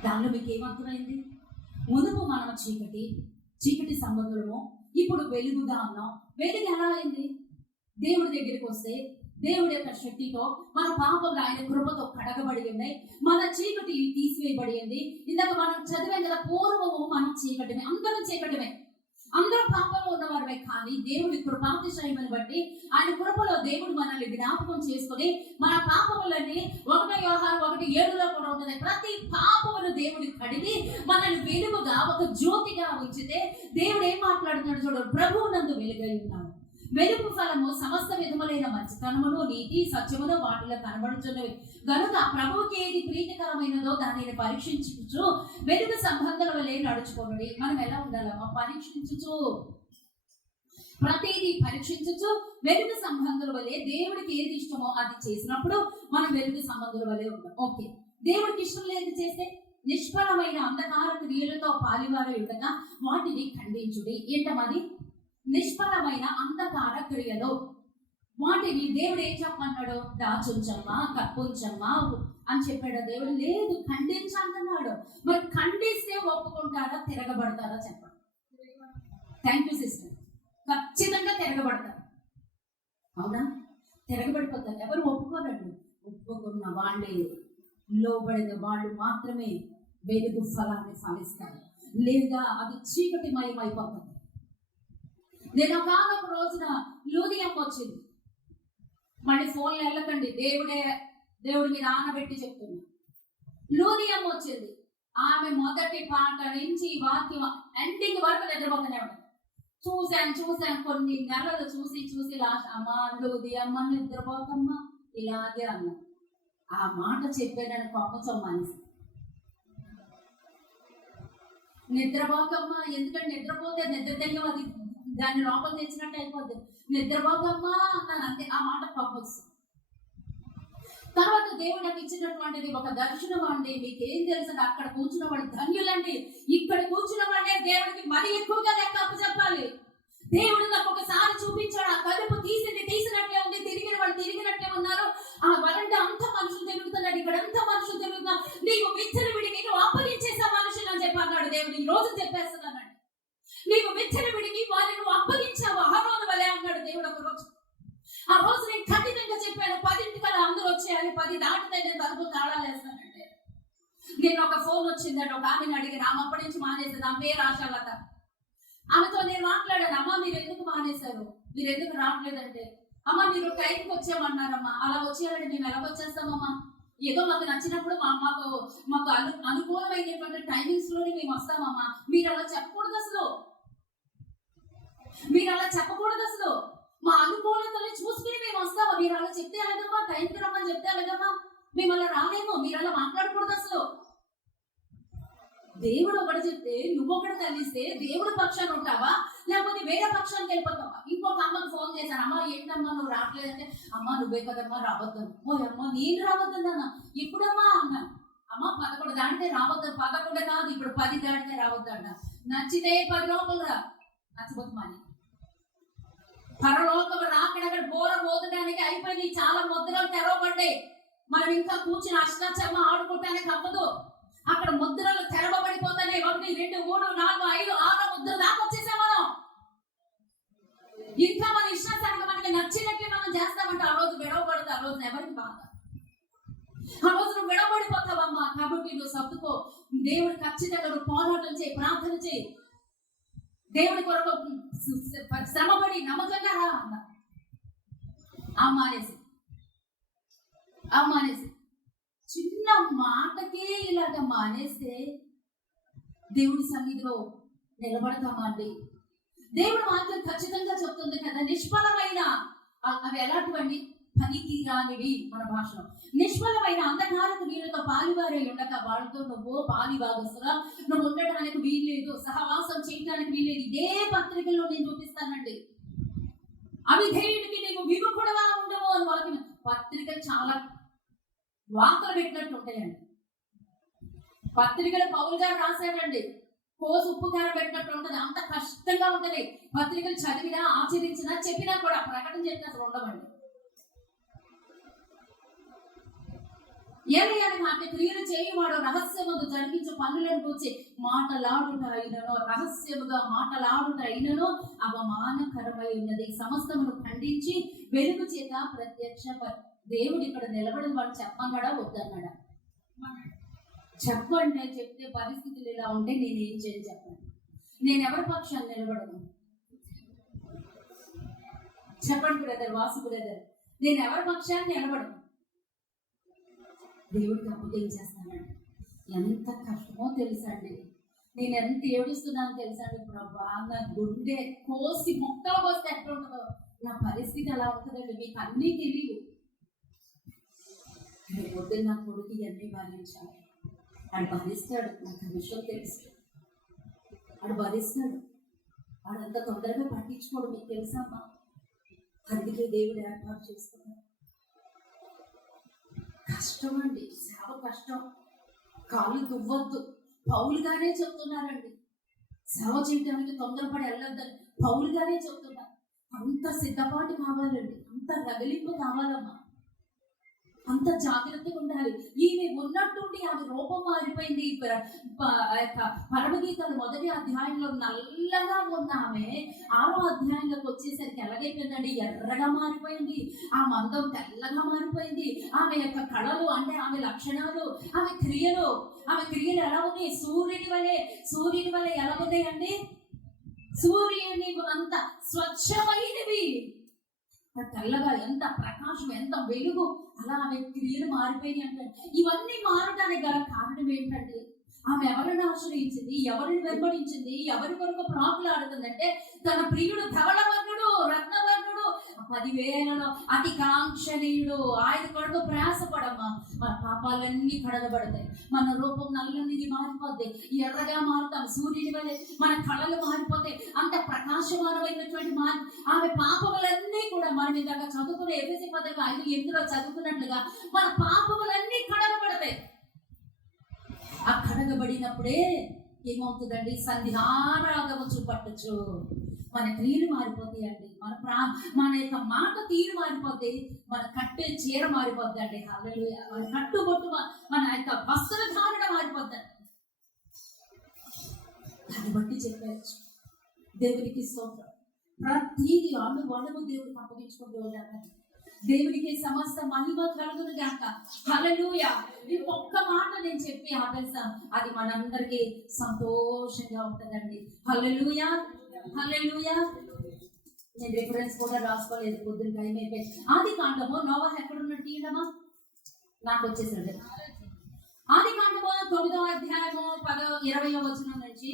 దానిలో మీకు ఏమర్థమైంది? మునుపు మనం చీకటి, చీకటి సంబంధులము ఇప్పుడు వెలుగుగా ఉన్నాం. వెలుగు ఎలా అయింది? దేవుడి దగ్గరికి వస్తే దేవుడి యొక్క శక్తితో మన పాపంలో ఆయన కృపతో కడగబడి ఉన్నాయి. మన చీకటి తీసివేయబడింది. ఇందాక మనం చదివాం కదా, పూర్వము మనం చీకటిమే, అందరం చీకటిమే, అందరం పాపంలో ఉన్నవారమే. కానీ దేవుడి కృపాతిశయమని బట్టి ఆయన కృపలో దేవుడు మనల్ని జ్ఞాపకం చేసుకుని మన పాపములని 1 యోహాను 1:7 కూడా ఉంటుంది. ప్రతి పాపమును దేవుడి కడిగి మనల్ని వెలుగుగా ఒక జ్యోతిగా ఉంచితే దేవుడు ఏం మాట్లాడుతున్నాడు చూడండి. ప్రభువు నందు వెలుగై ఉన్నాడు. వెలుగు ఫలము సమస్త విధములైన మంచితనమును నీతి సత్యమును వాటిలో కనబడుతున్నవి గనుక ప్రభువుకి ఏది ప్రీతికరమైనదో దానిని పరీక్షించుచు వెలుగు సంబంధాల వలె నడుచుకోండి. మనం ఎలా ఉండాలమ్మా? పరీక్షించుచు, ప్రతిదీ పరీక్షించుచు వెలుగు సంబంధాల వలె దేవుడికి ఏది ఇష్టమో అది చేసినప్పుడు మనం వెలుగు సంబంధాల వలె ఉంటాం. ఓకే, దేవుడికి ఇష్టం లేదు చేస్తే నిష్ఫలమైన అంధకార క్రియలతో పాలివారు ఉండగా వాటిని ఖండించుడి. ఏంటమ్మది? నిష్ఫలమైన అంధకార క్రియలు. వాటిని దేవుడు ఏం చెప్పమన్నాడు? దాచుంచమ్మా, కప్పుంచమ్మా అని చెప్పాడు దేవుడు. లేదు, ఖండించంటున్నాడు. మరి ఖండిస్తే ఒప్పుకుంటారా, తిరగబడతారా? చెప్పండి. Thank you sister. ఖచ్చితంగా తిరగబడతారు. అవునా? తిరగబడిపోతారు. ఎవరు ఒప్పుకోరండి. ఒప్పుకున్న వాళ్ళే, లోబడిన వాళ్ళు మాత్రమే వెలుగు ఫలాన్ని ఫలిస్తారు. లేదా అది చీకటిమయం అయిపోతుంది. నేను ఒక రోజున లూదియమ్మ వచ్చింది. మళ్ళీ ఫోన్లో వెళ్ళకండి, దేవుడు మీరు ఆనబెట్టి చెప్తున్నా. లూదియమ్మ వచ్చింది. ఆమె మొదటి పాట నుంచి వాక్యం ఎండింగ్ వరకు నిద్రపోతూనే ఉంటాడు. చూశాను కొన్ని నెలలు చూసి లాస్ట్ అమ్మ లూదియమ్మ నిద్రపోకమ్మా ఇలాగే అన్నా. ఆ మాట చెప్పానని కోపం మానేసి నిద్రపోకమ్మా. ఎందుకంటే నిద్రపోతే నిద్ర దయ్యం అది దాన్ని లోపల తెచ్చినట్టు అయిపోద్ది. నిద్రపోకమ్మా అన్నాను అంతే. ఆ మాట పర్పస్. తర్వాత దేవుడు నాకు ఇచ్చినటువంటిది ఒక దర్శనం అండి. మీకేం తెలుసండి? అక్కడ కూర్చున్న వాళ్ళు ధన్యులండి. ఇక్కడ కూర్చున్న వాళ్ళే దేవుడికి మరీ ఎక్కువగా లెక్క అప్పు చెప్పాలి. దేవుడు నాకు ఒకసారి చూపించాడు. ఆ కలుపు తీసినట్లే ఉంది, తిరిగిన వాళ్ళు తిరిగినట్లే ఉన్నారు. ఆ వరండా అంతా మనుషులు తిరుగుతున్నారు, ఇక్కడ అంతా మనుషులు తిరుగుతున్నారు. నీకు విచ్చలు విడికి నువ్వు అప్పగించేసా మనుషులు అని చెప్పి అన్నాడు దేవుడు. ఈ రోజు చెప్పేస్తున్నాడు, నీకు విచ్చలు విడికి వాళ్ళని నువ్వు అప్పగించావు అహరోను వలె అన్నాడు దేవుడు ఒక రోజు. ఆ రోజు నేను ఖచ్చితంగా చెప్పాను, 10 అందరూ వచ్చేయాలి, 10 దాటితే నేను తలుపు తాళాలు వేస్తానంటే. నేను ఒక ఫోన్ వచ్చిందంటే ఒక ఆమెను అడిగిన. ఆమె అప్పటి నుంచి మానేసింది. ఆమె పేరు ఆశాలత. ఆమెతో నేను మాట్లాడాను. అమ్మ మీరు ఎందుకు మానేశారు, మీరు ఎందుకు రావట్లేదంటే, అమ్మ మీరు టైంకి వచ్చామన్నారమ్మా. అలా వచ్చేయాలంటే మేము ఎలా వచ్చేస్తామమ్మా? ఏదో మాకు నచ్చినప్పుడు మాకు అనుకూలమైనటువంటి టైమింగ్స్ లోనే మేము వస్తామమ్మా. మీరు అలా చెప్పకూడదు అసలు. మా అనుకూలతని చూసుకుని మేము వస్తామా? మీరు అలా చెప్తే అలాగమ్మా, టైంకి రమ్మని చెప్తే అలాగమ్మా, మేము అలా రాలేము. మీరు అలా మాట్లాడకూడదు అసలు. దేవుడు ఒకటి చెప్తే నువ్వు ఒకటి తల్లిస్తే దేవుడు పక్షాన్ని ఉంటావా, లేకపోతే వేరే పక్షానికి వెళ్ళిపోతావా? ఇంకొక అమ్మకు ఫోన్ చేశాను. అమ్మ ఏంటమ్మా నువ్వు రావట్లేదంటే, అమ్మ నువ్వే కదమ్మా రావద్దాను. ఓ అమ్మ నేను రావద్దన్నా. ఎప్పుడమ్మా అన్నాను. అమ్మ 11 దాటితే రావద్దు. 11 కాదు, ఇప్పుడు 10 దాటితే రావద్దన్న. నచ్చితే 10 లోపల రా, నచ్చబోతుమాని పరలోకము రాకడక్కడ బోర బోధడానికి అయిపోయింది. చాలా ముద్రలు తెరవబడ్డాయి. మనం ఇంకా కూర్చుని అష్టాచమ్మ ఆడుకోవటానికి అవ్వదు. అక్కడ ముద్రలు తెరవబడిపోతాయి. 1, 2, 3, 4, 5, 6 ముద్ర దాకా వచ్చేసాం మనం. ఇంకా మన ఇష్టానికి మనకి నచ్చినట్లు మనం చేస్తామంటే ఆ రోజు విడవబడతా. ఆ రోజు ఎవరికి బాధ? ఆ రోజు నువ్వు విడవబడిపోతావమ్మా. కాబట్టి నువ్వు సర్దుకో. దేవుడు ఖచ్చితంగా నువ్వు పోరాటం చేయి, ప్రార్థన చేయి, దేవుడి కొరకు శ్రమపడి నమ్మకంగా రా అన్నా. మానేసి చిన్న మాటకే ఇలాగ మానేస్తే దేవుడి సన్నిధిలో నిలబడతామా అండి? దేవుడు మాత్రం ఖచ్చితంగా చెప్తుంది కదా, నిష్ఫలమైన అవి ఎలాంటివండి? పనికి రానివి. మన భాషలో నిష్ఫలమైన అంధకార క్రియలతో పాలివారే ఉండక వాళ్ళతో నువ్వు పాలిభాగస్తుగా నువ్వు ఉండడానికి వీల్లేదు, సహవాసం చేయడానికి వీల్లేదు. ఇదే పత్రికల్లో నేను చూపిస్తానండి. అవిధేయుడికి నీవు విముఖుడుగా ఉండవు అని వాళ్ళకి పత్రిక చాలా వార్తలు పెట్టినట్టు ఉంటాయండి. పత్రికలు పౌలు గారు రాశారండి. కోసు ఉప్పు కారం పెట్టినట్టు ఉంటుంది. అంత కష్టంగా ఉంటుంది. పత్రికలు చదివినా ఆచరించినా చెప్పినా కూడా ప్రకటన చేస్తే అసలు ఉండవండి. ఏలయనగా అంటే క్రియలు చేయవాడు రహస్యముగా జరిగించు పనులను కూర్చి మాటలాడుట అయినను, రహస్యముగా మాటలాడుట అయినను అవమానకరమై ఉన్నది. సమస్తమును ఖండించి వెలుగు చేత ప్రత్యక్ష దేవుడు ఇక్కడ నిలబడి వాడు చెప్పన్నాడా వద్దన్నాడా? చెప్పండి. చెప్తే పరిస్థితులు ఇలా ఉంటే నేను ఏం చేయని చెప్పండి. నేను ఎవరి పక్షాన్ని నిలబడను? చెప్పండి బ్రదర్, వాసు బ్రదర్, నేను ఎవరి పక్షాన్ని నిలబడను? దేవుడికి అప్పగించేస్తానండి. ఎంత కష్టమో తెలుసండి. నేను ఎంత ఏడుస్తున్నాను తెలుసండి. ప్రభా, నా గుండె కోసి మొక్కలు కోస్తే ఎట్లా ఉంటుందో నా పరిస్థితి అలా ఉంటుందండి. మీకు అన్నీ తెలియదు. పొద్దున్న నా కొడుకు ఇవన్నీ భరించాలి. వాడు భరిస్తాడు, నాకు ఆ విషయం తెలుసు. వాడు భరిస్తాడు. వాడు అంత తొందరగా పట్టించుకోడు, మీకు తెలుసమ్మా. అందుకే దేవుడు ఏర్పాటు చేసుకున్నాడు. కష్టం అండి, సేవ కష్టం. కాళ్ళు దువ్వద్దు, పౌలుగానే చెప్తున్నారండి. సేవ చేయడానికి తొందరపడి వెళ్ళొద్దని పౌలుగానే చెప్తున్నారు. అంత సిద్ధపాటు కావాలండి, అంత రగిలింపు కావాలమ్మా, అంత జాగ్రత్తగా ఉండాలి. ఈమె ఉన్నట్టుండి ఆమె రూపం మారిపోయింది. పరమగీతాలు 1వ అధ్యాయంలో నల్లగా ఉన్న ఆమె 6వ అధ్యాయంలోకి వచ్చేసరికి ఎలాగైపోయిందండి? ఎర్రగా మారిపోయింది. ఆ మందం తెల్లగా మారిపోయింది. ఆమె యొక్క కళలు అంటే ఆమె లక్షణాలు, ఆమె క్రియలు ఎలా ఉన్నాయి? సూర్యుని వలె ఎలా ఉన్నాయండి? సూర్యుని అంత స్వచ్ఛమైనవి, తెల్లగా, ఎంత ప్రకాశం, ఎంత వెలుగు, అలా ఆమె క్రియలు మారిపోయి అంటే ఇవన్నీ మారడానికి గల కారణం ఏంటంటే ఆమె ఎవరిని ఆశ్రయించింది, ఎవరిని వెంబడించింది, ఎవరి కొరకు ప్రాకులాడుతుందంటే తన ప్రియుడు ధవళవర్ణుడు, రత్నవర్ణుడు, 10,000లో అతి కాంక్షణీయుడు, ఆయన కొరకు ప్రయాసపడమ్మా. మన పాపాలన్నీ కడగబడతాయి, మన రూపం నల్లనిది మారిపోద్ది, ఎర్రగా మారుతాం, సూర్యుని వలె మన కళలు మారిపోతాయి. అంత ప్రకాశమానమైనటువంటి ఆమె పాపములన్నీ కూడా మనం ఇందాక చదువుకునే ఎఫెసీ 5:8 చదువుకున్నట్లుగా మన పాపములన్నీ కడగబడతాయి. ఆ కడగబడినప్పుడే ఏమవుతుందండి? సంధ్యారాగము చూపట్టచ్చు. మన క్రియలు మారిపోతాయండి, మన యొక్క మాట తీరు మారిపోతాయి, మన కట్టే చీర మారిపోద్ది అండి. హల్లెలూయా. మన కట్టుబొట్టు, మన యొక్క వస్త్రధారణ మారిపోద్దండి. దాన్ని బట్టి చెప్పవచ్చు. దేవునికి స్తోత్రం. ప్రతిదీ అణువణువు దేవుడికి అప్పగించుకుంటూ ఉండాలి. దేవునికి సమస్త మహిమ కలుగును గాక. హల్లెలూయా. ఇంకొక్క మాట నేను చెప్పి ఆపేస్తాను, అది మనందరికీ సంతోషంగా ఉంటుందండి. హల్లెలూయా, హల్లెలూయా. నేను రిఫరెన్స్ కూడా రాసుకోలేదు, పొద్దున్న టైం అయిపోయింది. ఆదికాండము నోవహు ఎక్కడున్నట్టు తీయడమా? నాకు వచ్చేసండి. ఆదికాండము 9వ అధ్యాయము 20వ వచనం నుంచి,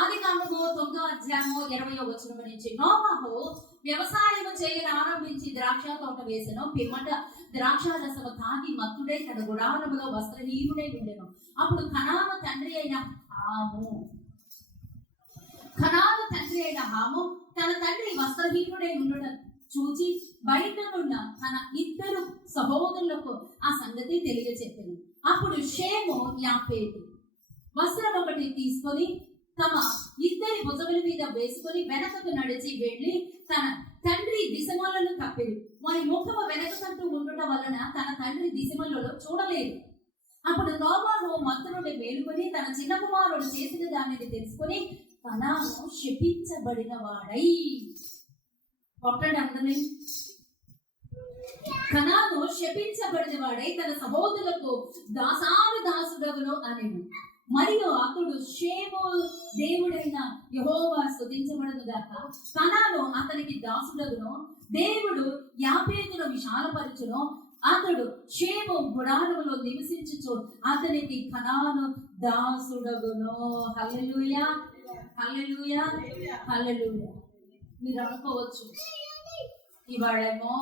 ఆదికాండము 9వ అధ్యాయము 20వ వచనం నుంచి, నోవహు వ్యవసాయం చేయని ఆరంభించి ద్రాక్ష తోట వేసెను. పిమ్మట ద్రాక్ష రసము తాగి మత్తుడై తన గుడారములో వస్త్రహీనుడై ఉండెను. అప్పుడు కనాను తండ్రి అయిన హాము తన తండ్రి వస్త్రహీనుడై ఉండడం చూచి బయటనున్న తన 2 సహోదరులకు ఆ సంగతి తెలియచెప్పాను. అప్పుడు షేము యాఫేతు వస్త్రం ఒకటి తీసుకొని తమ 2 భుజముల మీద వేసుకొని వెనకకు నడిచి వెళ్ళి తన తండ్రి దిశమలను కప్పెను. వారి ముఖము వెనకకంటూ ఉండటం వలన తన తండ్రి దిశమలలో చూడలేదు. అప్పుడు నోవహు మంత్రుని మేలుకొని తన చిన్న కుమారుడు చేసిన దానిని తెలుసుకొని కనాను శపించబడిన వాడై, కొట్టండి అందరినీ, కనాను శపించబడిన వాడై తన సహోదరులకు దాసుడగును అనేను. మరియు అతడు షేము దేవుడైన యెహోవా స్తుతించబడును గాక. కనాను అతనికి దాసుడగును, దేవుడు యాఫేతును విశాలపరచును. అతడు షేము గుడారములో నివసించుచు అతనికి కనాను దాసుడగును. హల్లెలూయా, హల్లెలూయా, హల్లెలూయా. మీరు అనుకోవచ్చు, ఇవాళేమో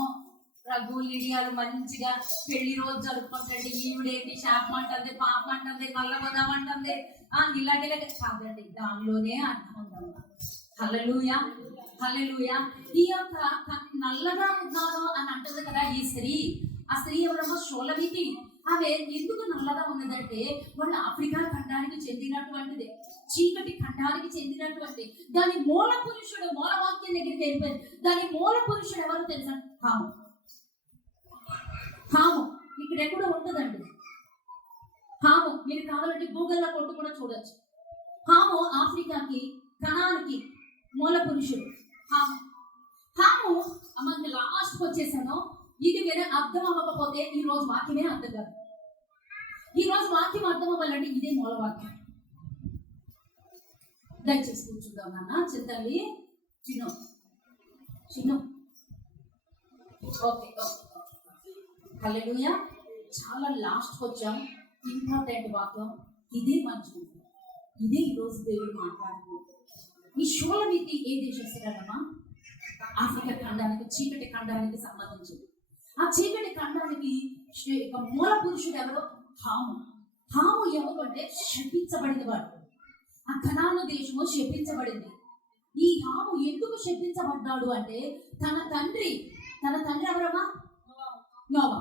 రఘు లిడియాలు మంచిగా పెళ్లి రోజు జరుపుకుంటండి, ఈవిడేంటి శాప అంటుంది, పాప అంటుంది, కళ్ళబోదాం అంటుంది, ఇలాంటిలా కాదండి. దానిలోనే అర్థం ఉందమ్మా. హల్లెలూయా, హల్లెలూయా. ఈ యొక్క నల్లగా ఉన్నారు అని అంటుంది కదా ఈ స్త్రీ. ఆ స్త్రీ ఎవరమ్మా? షోలమితి. ఆమె ఎందుకు నల్లగా ఉన్నదంటే వాళ్ళు ఆఫ్రికా ఖండానికి చెందినటువంటిది, చీకటి ఖండానికి చెందినటువంటి. దాని మూల పురుషుడు, మూలవాక్యం దగ్గరికి వెళ్ళిపోయింది. దాని మూల పురుషుడు ఎవరు తెలుసా? హాము. ఇక్కడ ఎక్కడ ఉంటుందండి. హాము మీరు కావాలంటే గూగుల్లో కొట్టు కూడా చూడొచ్చు. హాము ఆఫ్రికాకి కనాన్కి మూల పురుషుడు. హాము హాము మనకి లాస్ట్కి వచ్చేసాను. ఇది వేరే అర్థం అవ్వకపోతే ఈ రోజు వాక్యమే అర్థం కాదు. ఈ రోజు వాక్యం అర్థం అవ్వాలంటే ఇదే మూల వాక్యం. దయచేసి కూర్చుందాం నాన్న. చింతల్లి చిన్న చిన్న ఓకే హల్లెలూయా. చాలా లాస్ట్కి వచ్చాం. ఇంపార్టెంట్ వాక్యం ఇదే. మంచిది ఇదే ఈరోజు దేవుడు మాట్లాడుతున్నాడు. ఈ షూలమీతి ఏ దేశస్తుడమ్మా? ఆఫ్రికా ఖండానికి, చీకటి ఖండానికి సంబంధించింది. ఆ చీకటి ఖండానికి మూల పురుషుడు ఎవరో? హాము. హాము ఎవరంటే శపించబడిన వాడు. ఆ కనాను దేశము శపించబడింది. ఈ హాము ఎందుకు శపించబడ్డాడు అంటే తన తండ్రి ఎవరమ్మా? నోవా.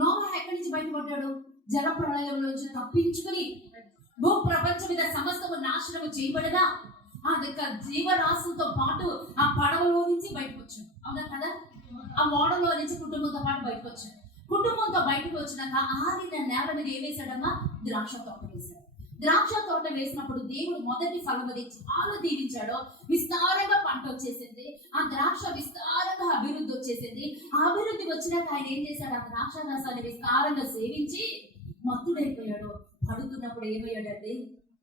నోవా ఎక్కడి నుంచి బయటపడ్డాడు? జల ప్రళయంలో నుంచి తప్పించుకుని భూ ప్రపంచం మీద సమస్తము నాశనము చేయబడగా ఆ యొక్క జీవరాశులతో పాటు ఆ పడవలో నుంచి బయటకు వచ్చాడు. అవునా కదా? ఆ ఓడలో నుంచి కుటుంబంతో పాటు బయటకు వచ్చాడు. కుటుంబంతో బయటకు వచ్చినాక ఆరిన నేల మీద ఏం వేశాడమ్మా? ద్రాక్ష తోట వేశాడు. ద్రాక్ష తోట వేసినప్పుడు దేవుడు మొదటి ఫలమది చాలా దీవించాడు. విస్తారంగా పంట వచ్చేసింది. ఆ ద్రాక్ష విస్తారంగా అభివృద్ధి వచ్చేసింది. ఆ అభివృద్ధి వచ్చినాక ఆయన ఏం చేశాడు? ఆ ద్రాక్ష రసాన్ని విస్తారంగా సేవించి మత్తుడైపోయాడు. పడుతున్నప్పుడు ఏమయ్యాడండి?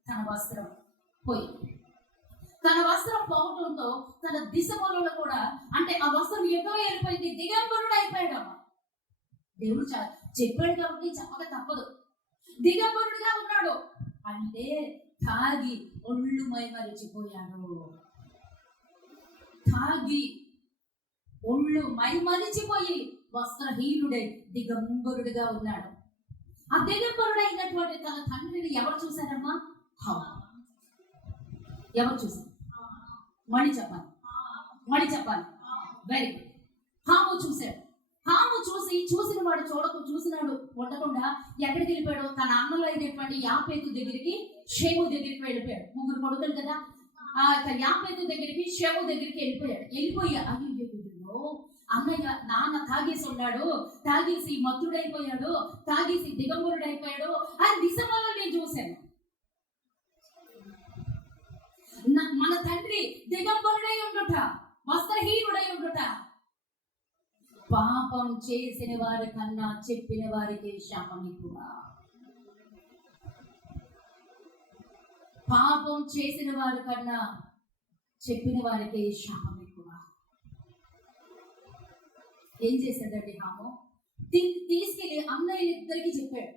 తన వస్త్రం పోయి. తన వస్త్రం పోవడంతో తన దిశ మొలలో కూడా, అంటే ఆ వస్త్రం ఎటో వెళ్ళిపోయింది. దిగంబరుడు అయిపోయాడు. దేవుడు చెప్పాడు కాబట్టి చెప్పక తప్పదు. దిగంబరుడుగా ఉన్నాడు. అంటే తాగి ఒళ్ళు మైమరిచిపోయాడు. తాగి ఒళ్ళు మైమరిచిపోయి వస్త్రహీనుడై దిగంబరుడుగా ఉన్నాడు. ఆ దిగంబరుడైనటువంటి తన తండ్రిని ఎవరు చూశారమ్మా? ఎవరు చూశారు? మణి చెప్పాలి. Very good. హాము చూశాడు. హాము చూసిన వాడు చూసినాడు ఉండకుండా ఎక్కడికి వెళ్ళిపోయాడు? తన అన్నలో అయినటువంటి యాపేతు దగ్గరికి, షేము దగ్గరికి వెళ్ళిపోయాడు. ముగ్గురు కొడుకులు కదా. ఆ యాపేతు దగ్గరికి, షేము దగ్గరికి వెళ్ళిపోయి అయ్యో అన్నయ్య నాన్న తాగేసి ఉన్నాడు, తాగేసి మత్తుడైపోయాడు, తాగేసి దిగంబరుడైపోయాడు అని దిశమల్లో నేను చూశాను. మన తండ్రి దిగంబరుడై ఉండుట, వస్త్రహీనుడై ఉండుట. పాపం చేసిన వారి కన్నా చెప్పిన వారికి శాపం ఎక్కువ. పాపం చేసిన వారి కన్నా చెప్పిన వారికి శాపం ఎక్కువ. ఏం చేశాడండి హాము? తీసుకెళ్ళి అన్నయ్య ఇద్దరికి చెప్పాడు.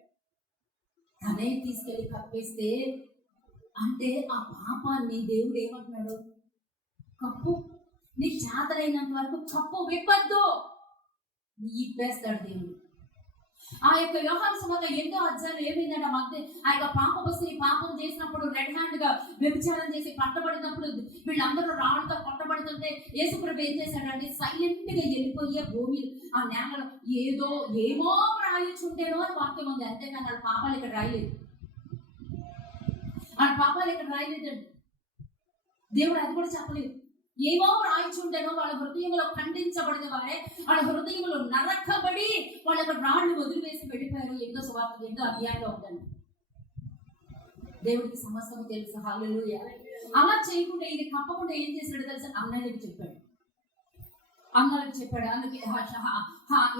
తనే తీసుకెళ్ళి కప్పేస్తే, అంటే ఆ పాపాన్ని దేవుడు ఏమంటున్నాడు? కప్పు, నీ చేతనైనంత వరకు కప్పు విప్పద్దు. ఇప్పేస్తాడు దేవుడు. ఆ యొక్క యోహాను సువార్త 8వ అధ్యాయంలో ఏమైందంటే మధ్య ఆ యొక్క పాపపు స్త్రీ పాపం చేసినప్పుడు రెడ్ హ్యాండ్ గా వ్యభిచారం చేసి పట్టబడినప్పుడు వీళ్ళందరూ రాళ్ళతో కొట్టబడుతుంటే యేసుప్రభు ఏం చేశాడంటే సైలెంట్ గా వెళ్ళిపోయే భూమి ఆ నేలలో ఏమో రాయించుంటేనో అని వాక్యం ఉంది. అంతేకాని వాళ్ళ పాపాలు ఇక్కడ రాయలేదు. దేవుడు అది కూడా చెప్పలేదు. ఏమో రాయించుంటేనో వాళ్ళ హృదయంలో ఖండించబడిన వారే, వాళ్ళ హృదయంలో నరకబడి వాళ్ళకు రాళ్ళు వదిలివేసి వెళ్ళిపోయారు. 8వ సువార్త 8వ అధ్యాయంలో ఉందండి. దేవుడికి సమస్తం తెలుసు. హల్లెలూయా. అలా చేయకుండా ఇది కప్పకుండా ఏం చేశాడు తెలుసా? అన్నయ్యకి చెప్పాడు. అందుకే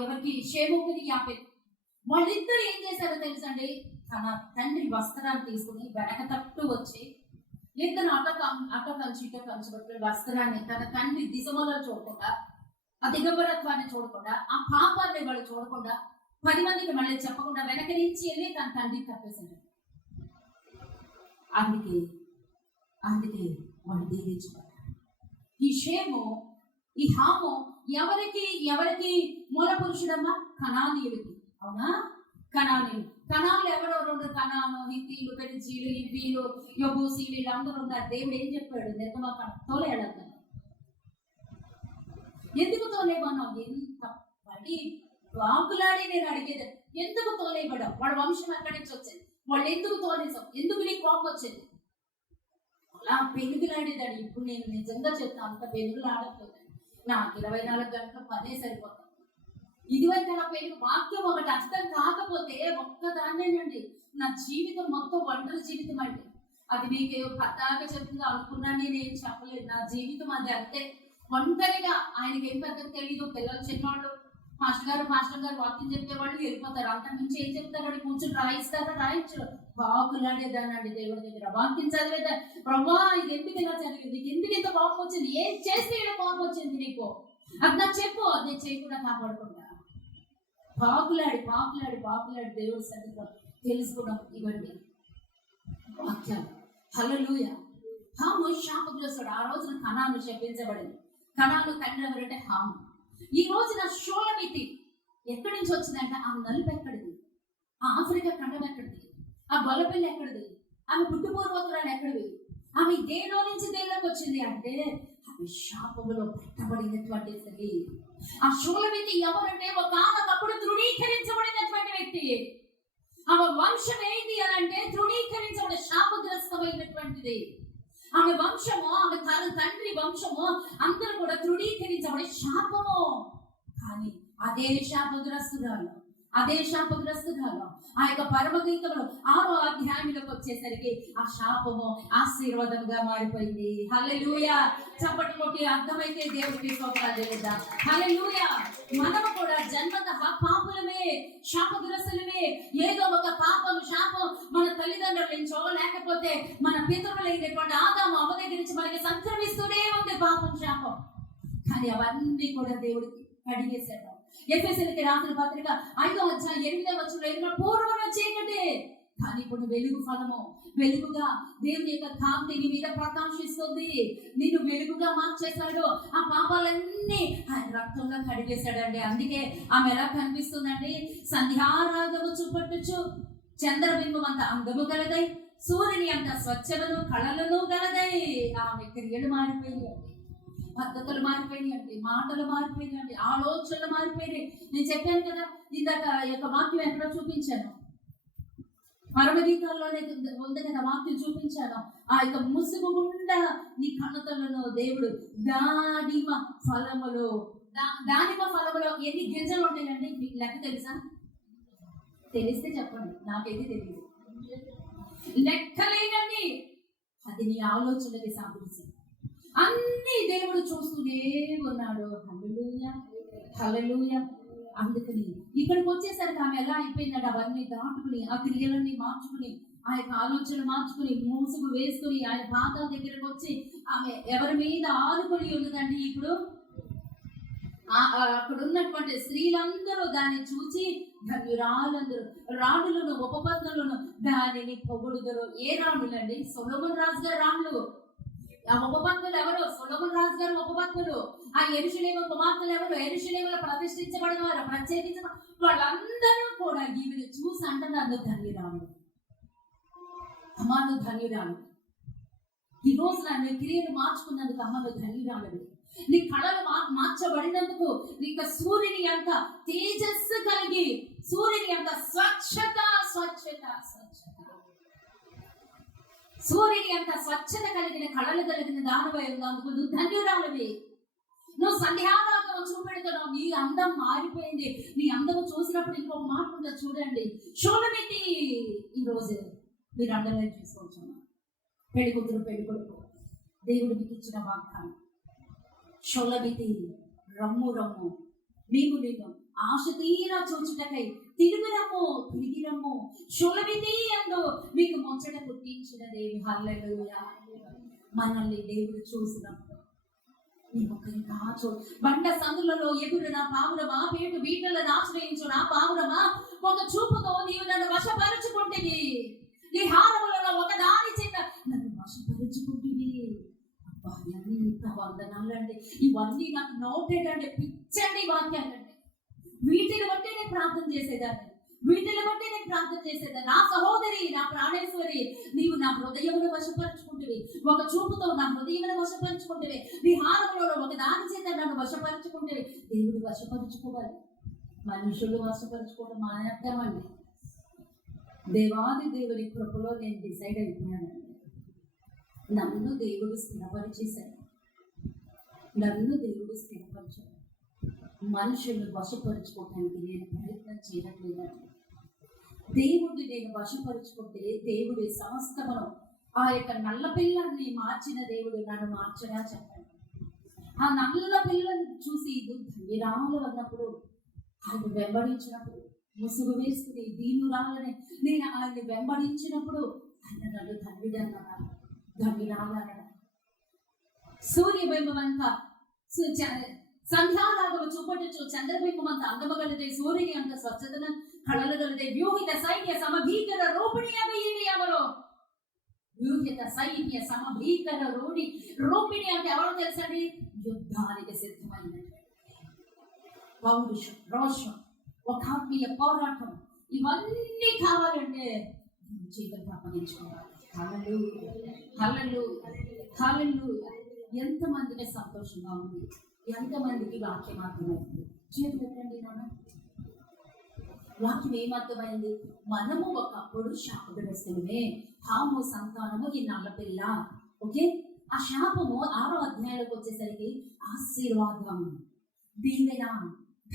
ఎవరికి? షేముకి, యాపెతు. వాళ్ళిద్దరు ఏం చేశారో తెలుసండి? తన తండ్రి వస్త్రాన్ని తీసుకుని వెనక తట్టు వచ్చి ఇద్దరు అటో కంచి ఇటో కంచి పట్టుకుని వస్త్రాన్ని తన తండ్రి దిశమలో చూడకుండా, ఆ దిగంబరత్వాన్ని చూడకుండా, ఆ పాపాన్ని వాళ్ళు చూడకుండా, 10 మందికి మళ్ళీ చెప్పకుండా వెనక నుంచి వెళ్ళి తన తండ్రికి తప్పేశాడు. అందుకే వాళ్ళు దీవించబడ్డారు. ఈ షేము, ఈ హాము ఎవరికి మూల పురుషుడమ్మా? కనానీయుడికి. అవునా? కనానులు ఎవరో 2 కనాను, హిత్తీలు, పెరిజీలు, ఇవ్వీలు, యెబూసీలు వీళ్ళందరూ ఉన్నారు. దేవుడు ఏం చెప్పాడు? నిర్గమకాండ తోలేయాలన్నా. ఎందుకు తోలేమన్నావు? ఎంత పడి వాకులాడి నేను అడిగేది, ఎందుకు తోలేయబడావు? వాళ్ళ వంశం ఎక్కడి నుంచి వచ్చింది? వాళ్ళు ఎందుకు తోలేసావు? ఎందుకు నీకు కోపం వచ్చింది? అలా పెనుగులాడేదాడు. ఇప్పుడు నేను నిజంగా చెప్తాను, అంత పెనుగులాడట్లేదు. నాకు 24 గంటల పనే సరిపోతాను. ఇదివరకు అలా పెరిగి వాక్యం ఒకటి అర్థం కాకపోతే ఒక్కదాన్నేనండి నా జీవితం మొత్తం ఒంటరి జీవితం అండి. అది మీకు పద్దాక చెప్తుందో అనుకున్నా నేనేం చెప్పలేదు. నా జీవితం అది అంతే, ఒంటరిగా. ఆయనకి ఏం పెద్ద తెలియదు. పిల్లలు చిన్నవాళ్ళు, మాస్టర్ గారు వాక్యం చెప్పేవాళ్ళు వెళ్ళిపోతారు. అంతకుమించి ఏం చెప్తారు? కూర్చొని రాయిస్తారా? రాయించరు. బాగులాడేదానండి దేవుడి దగ్గర వాక్యం చదివేదా. ప్రభా ఇది ఎందుకు ఇలా జరిగింది, నీకు ఎందుకు ఇంత కోపం వచ్చింది, ఏం చేస్తే ఇలా కోపం వచ్చింది నీకు, అది నాకు చెప్పు, అది నేను చేయకుండా కాపాడుకుంటా. బాకులాడి దేవుడి సన్నిధిలో తెలుసుకోవడం ఇవ్వండి వాక్యాలు. హల్లెలూయా. హాము శాపగ్రస్తుడు. ఆ రోజున కనాను శపించబడింది. కనాను తండ్రి ఎవరంటే హాము. ఈ రోజున షోలమితి ఎక్కడి నుంచి వచ్చిందంటే ఆ నలుపు ఎక్కడిది, ఆ ఆఫ్రికా ఖండం ఎక్కడిది, ఆ గొల్లపిల్లి ఎక్కడిది, ఆమె పుట్టుపూర్వకురాలు ఎక్కడివి, ఆమె దేనిలో నుంచి దేనిలోకి వచ్చింది అంటే ఆమె శాపములో పెట్టబడినటువంటి స్త్రీ. ఆ షోలమితి ఎవరంటే ఒకనొకప్పుడు తృణీకరించబడినటువంటి వ్యక్తి. ఆమె వంశం ఏంటి అని అంటే తృణీకరించబడి శాపగ్రస్తమైనటువంటిది. ఆమె వంశము, ఆమె తండ్రి వంశము అందరూ కూడా తృణీకరించబడి శాపము. కానీ అదే శాపగ్రస్తురాలు ఆ యొక్క పరమగీతములు 6వ అధ్యాయంలోకి వచ్చేసరికి ఆ శాపము ఆశీర్వాదంగా మారిపోయింది. హల్లెలూయా. చప్పటి కొట్టి అర్థమైతే దేవుడికి స్తోత్రాలు చేద్దాం. హల్లెలూయా. మనము కూడా జన్మతః పాపులమే, శాపగ్రస్తులమే. ఏదో ఒక శాపం మన తల్లిదండ్రుల నుంచో లేకపోతే మన పితరులైనటువంటి ఆదాము అవ్వ దగ్గర నుంచి మనకి సంక్రమిస్తూనే ఉంది పాపం, శాపం. కానీ అవన్నీ కూడా దేవుడికి కడిగేశాడు. ఎఫెసీయులకు రాసిన పత్రిక 5వ అధ్యాయం 8వ వచనంలో పూర్వమున చీకటి, కానీ ఇప్పుడు వెలుగు ఫలము, వెలుగుగా దేవుని యొక్క కాంతి నీ మీద ప్రకాశిస్తుంది. నిన్ను వెలుగుగా మార్చేశాడు. ఆ పాపాలన్నీ ఆయన రక్తంగా కడిగేశాడండి. అందుకే ఆమె ఎలా కనిపిస్తుందండి? సంధ్యారాగము చూపట్టుచు చంద్రబింబం అంత అందము గలదై, సూర్యుని అంత స్వచ్ఛలను కళలను గలదై. ఆమె క్రియలు మారిపోయాయి, పద్ధతులు మారిపోయినాయండి, మాటలు మారిపోయినాయండి, ఆలోచనలు మారిపోయినాయి. నేను చెప్పాను కదా ఇందాక యొక్క వాక్యం ఎక్కడో చూపించాను, పరమగీతాల్లోనే ఉంది కదా వాక్యం చూపించాను. ఆ యొక్క ముసుగు గుండా నీ కన్నతలను దేవుడు దానిమ ఫలములు ఎన్ని గింజలు ఉంటాయండి మీకు లెక్క తెలుసా? తెలిస్తే చెప్పండి, నాకైతే తెలియదు. లెక్కలేనండి. అది నీ ఆలోచనకి సాధించింది. అన్ని దేవుడు చూస్తూనే ఉన్నాడు. హల్లెలూయా. అందుకని ఇక్కడికి వచ్చేసరికి ఆమె ఎలా అయిపోయిందంటే అవన్నీ దాటుకుని, ఆ క్రియలన్నీ మార్చుకుని, ఆ యొక్క ఆలోచనలు మార్చుకుని, మూసుగు వేసుకుని ఆయన పాదాల దగ్గరకు వచ్చి ఆమె ఎవరి మీద ఆనుకొని ఉన్నదండి. ఇప్పుడు అక్కడ ఉన్నటువంటి స్త్రీలందరూ దాన్ని చూసి ధన్యురాలందరూ, రాణులను ఉపపత్నులను దానిని పొగుడుదరు. ఏ రాణులండి? సొలొమోను రాజు గారి రాణులు. ఆ ఉపపత్నులు ఎవరు? సొలొమోను రాజు గారు ఉపపత్నులు. ఆ యెరూషలేము కుమార్తెలు ఎవరు? యెరూషలేములో ప్రతిష్ఠించబడిన వారు, ప్రత్యేకించిన వాళ్ళందరూ కూడా ఈమెను చూసి అంటున్నారు ధన్యురాలు, అమ్మాను ధన్యురాలు. ఈ రోజు నన్ను క్రియలు మార్చుకున్నందుకు అమ్మను ధన్యురాలు. నీ కళలు మార్చబడినందుకు నీకు సూర్యుని అంత తేజస్సు కలిగి, సూర్యుని అంత స్వచ్ఛత సూర్యుని అంత స్వచ్ఛత కలిగిన కళలు కలిగిన దానివై ఉన్నందుకు నువ్వు ధన్యురాలివి. నువ్వు సంధ్యారాగం చూపెడుతున్నావు. నీ అందం మారిపోయింది. నీ అందము చూసినప్పుడు ఇంకొక మాట ఉంటుంది చూడండి, షూలమితి. ఈ రోజు మీరు అండర్లైన్ చేసుకోవచ్చు. పెళ్లి కూతురు పెళ్లి కొడుకు దేవుడు మీకు ఇచ్చిన వాగ్దానం. షూలమితి రమ్ము మేము ఆశ తీరా చూచుటకై తిరిగి రమ్ము షూలమితి అందు మీకు ముచ్చట పుట్టించినదేమి. హల్లెలూయా. మనల్ని దేవుడు చూసినప్పుడు బండ సందులలో ఎగురు నా పావురమా, పేటు బీటలను ఆశ్రయించు నా పావురమా, ఒక చూపుతో నీవు నన్ను వశపరుచుకుంటేవి, నీ హారములలో ఒక దాని చేత నన్ను వశపరుచుకుంటేవి. ఎంత వందనాలండి. ఇవన్నీ నాకు నోటేటండి, పిచ్చండి వాక్యాలండి. వీటిని బట్టి నేను ప్రార్థన చేసేదాన్ని. నా సహోదరి, నా ప్రాణేశ్వరి, నీవు నా హృదయమును వశపరుచుకుంటువి, ఒక చూపుతో నా హృదయమును వశపరుచుకుంటువి, నీ హారములలో ఒక దాని చేత నన్ను వశపరుచుకుంటువి. దేవుడు వశపరుచుకోవాలి, మనుషులు వశపరుచుకోవడం మానేద్దామండి. దేవాది దేవుని కృపలో నేను డిసైడ్ అయిపోయానండి. నన్ను దేవుడు స్థిరపరిచేశాడు. మనుషుల్ని వశపరుచుకోవడానికి నేను ప్రయత్నం చేయట్లేదండి. దేవుడిని నేను వశపరుచుకుంటే దేవుడి సమస్తమును, ఆ యొక్క నల్ల పిల్లల్ని మార్చిన దేవుడు నన్ను మార్చడా చెప్పండి. ఆ నల్ల పిల్లని చూసి ఇది ధన్యురాలు అన్నప్పుడు, ఆయన వెంబడించినప్పుడు, ముసుగు వేసుకుని దీనురాలని నేను ఆయన్ని వెంబడించినప్పుడు ఆయన నన్ను ధన్యురాలన్నాడు. సూర్యబింబం అంతా సంధ్యారాగము చూపటచ్చు, చంద్రబింబం అంత అందమగలదే, సూర్యుని అంత స్వచ్ఛతన కళలగలదే, వ్యూహిత సైన్య సమభీకర రూపిణి అవి ఎవరో. వ్యూహిత సైన్య సమభీకర రూపిణి అంటే ఎవరో తెలుసండి? యుద్ధానికి సిద్ధమైనటువంటి పౌరుషం, రోషం, ఒక ఆత్మీయ పోరాటం, ఇవన్నీ కావాలంటే జీవితం అప్పగించుకోవాలి. ఎంతమందికి సంతోషంగా ఉంది, ఎంతమందికి వాక్యం అర్థమైంది? చేతులు ఎత్తండి నాన్న. వాక్యం ఏమర్థమైంది? మనము ఒకప్పుడు శాపగ్రస్తులమే, హాము సంతానము ఈ నల్లపిల్ల. ఓకే, ఆ శాపము 6వ అధ్యాయంలోకి వచ్చేసరికి ఆశీర్వాదం, దీవెన,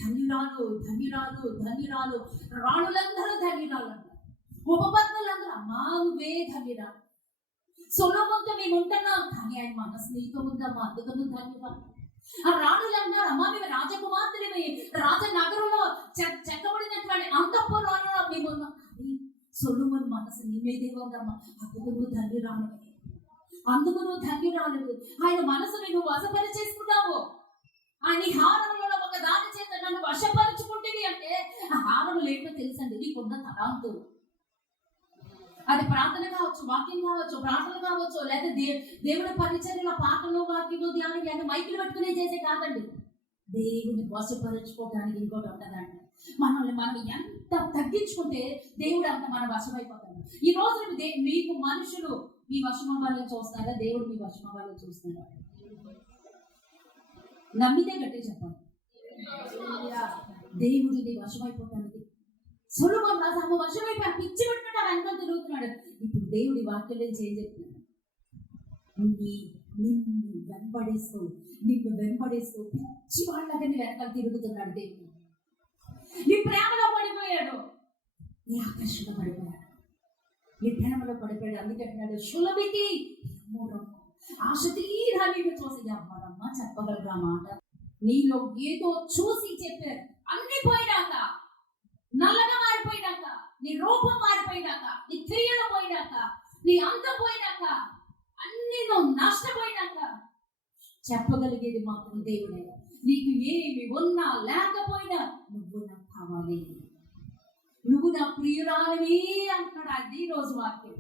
ధన్యురాలు ధన్యురాలు ధన్యురాలు, రాణులందరూ ధన్యురాలు అంటారు, ఉపపత్నులందరూ అమ్మా నువ్వే ధన్యురాలు. సొలొమోనుతో మేము ఉంటున్నాం, కానీ ఆయన మనసు నీతో ఉందమ్మా, అందుకను ధన్యురాలు. ఆ రాణులు అన్నారు, అమ్మా మేము రాజకుమార్తెలమే, రాజనగరంలో చెక్కబడినటువంటి అంతఃపురంలో మేము ఉన్నాం, కానీ సొలొమోను మనసు నీ మీదే ఉందమ్మా, అందుకు నువ్వు ధన్యురాలు, అందుకు నువ్వు ధన్యురాలు. ఆయన మనసుని నువ్వు వశపరిచేసుకున్నావు. ఆయన హారములలో ఒక దాని చేత నన్ను వశపరుచుకుంటుంది అంటే ఆ హారములు ఏంటో తెలుసండి? నీకున్న తలాంతు. అది ప్రార్థన కావచ్చు, వాక్యం కావచ్చు, ప్రార్థన కావచ్చు, లేదా దేవుడి పరిచర్యలో పాటలు, వాక్యము, ధ్యానం, లేదా మైకులు పెట్టుకునే చేసే కాదండి. దేవుని వశపరుచుకోవడానికి ఇంకోటి ఉంటుందండి. మనల్ని మనం ఎంత తగ్గించుకుంటే దేవుడు అంత మన వశమైపోతాడు. ఈ రోజు మీకు మనుషులు మీ వశమవ్వాలని చూస్తారా? దేవుడు మీ వశమవ్వాలని చూస్తున్నారా? నమ్మితే గట్టి చెప్పాలి. దేవుడు నీ వశమైపోతానికి సొలొమోను రాజు వశమైపోయి పిచ్చి పెట్టుకుంటాడు, వెనకాల తిరుగుతున్నాడు. ఇప్పుడు దేవుడి వాక్యంలో ఏం చెప్తున్నాడు? నిన్ను వెంబడిస్తూ పిచ్చి వాళ్ళగా నీ వెనకాల తిరుగుతున్నాడు దేవుడు. నీ ప్రేమలో పడిపోయాడు, నీ ఆకర్షణ పడిపోయాడు, నీ ప్రేమలో పడిపోయాడు. అందుకంటున్నాడు సులభికి ఆశ తీరా నీకు చూసి అమ్మారమ్మ చెప్పగలరా మాట. నీలో ఏదో చూసి చెప్పారు, అన్ని పోయినాక, నల్లగా మారిపోయినాక, నీ రూపం మారిపోయినాక, నీ క్రియలు పోయినాక, నీ అందం పోయినాక, అన్ని నువ్వు నష్టపోయినాక చెప్పగలిగేది మాత్రం దేవుడే. నీకు ఏమి ఉన్నా లేకపోయినా నువ్వు నాకు కావాలి, నువ్వు నా ప్రియురాలివి అంటున్నాడు. అది రోజు వాక్యం.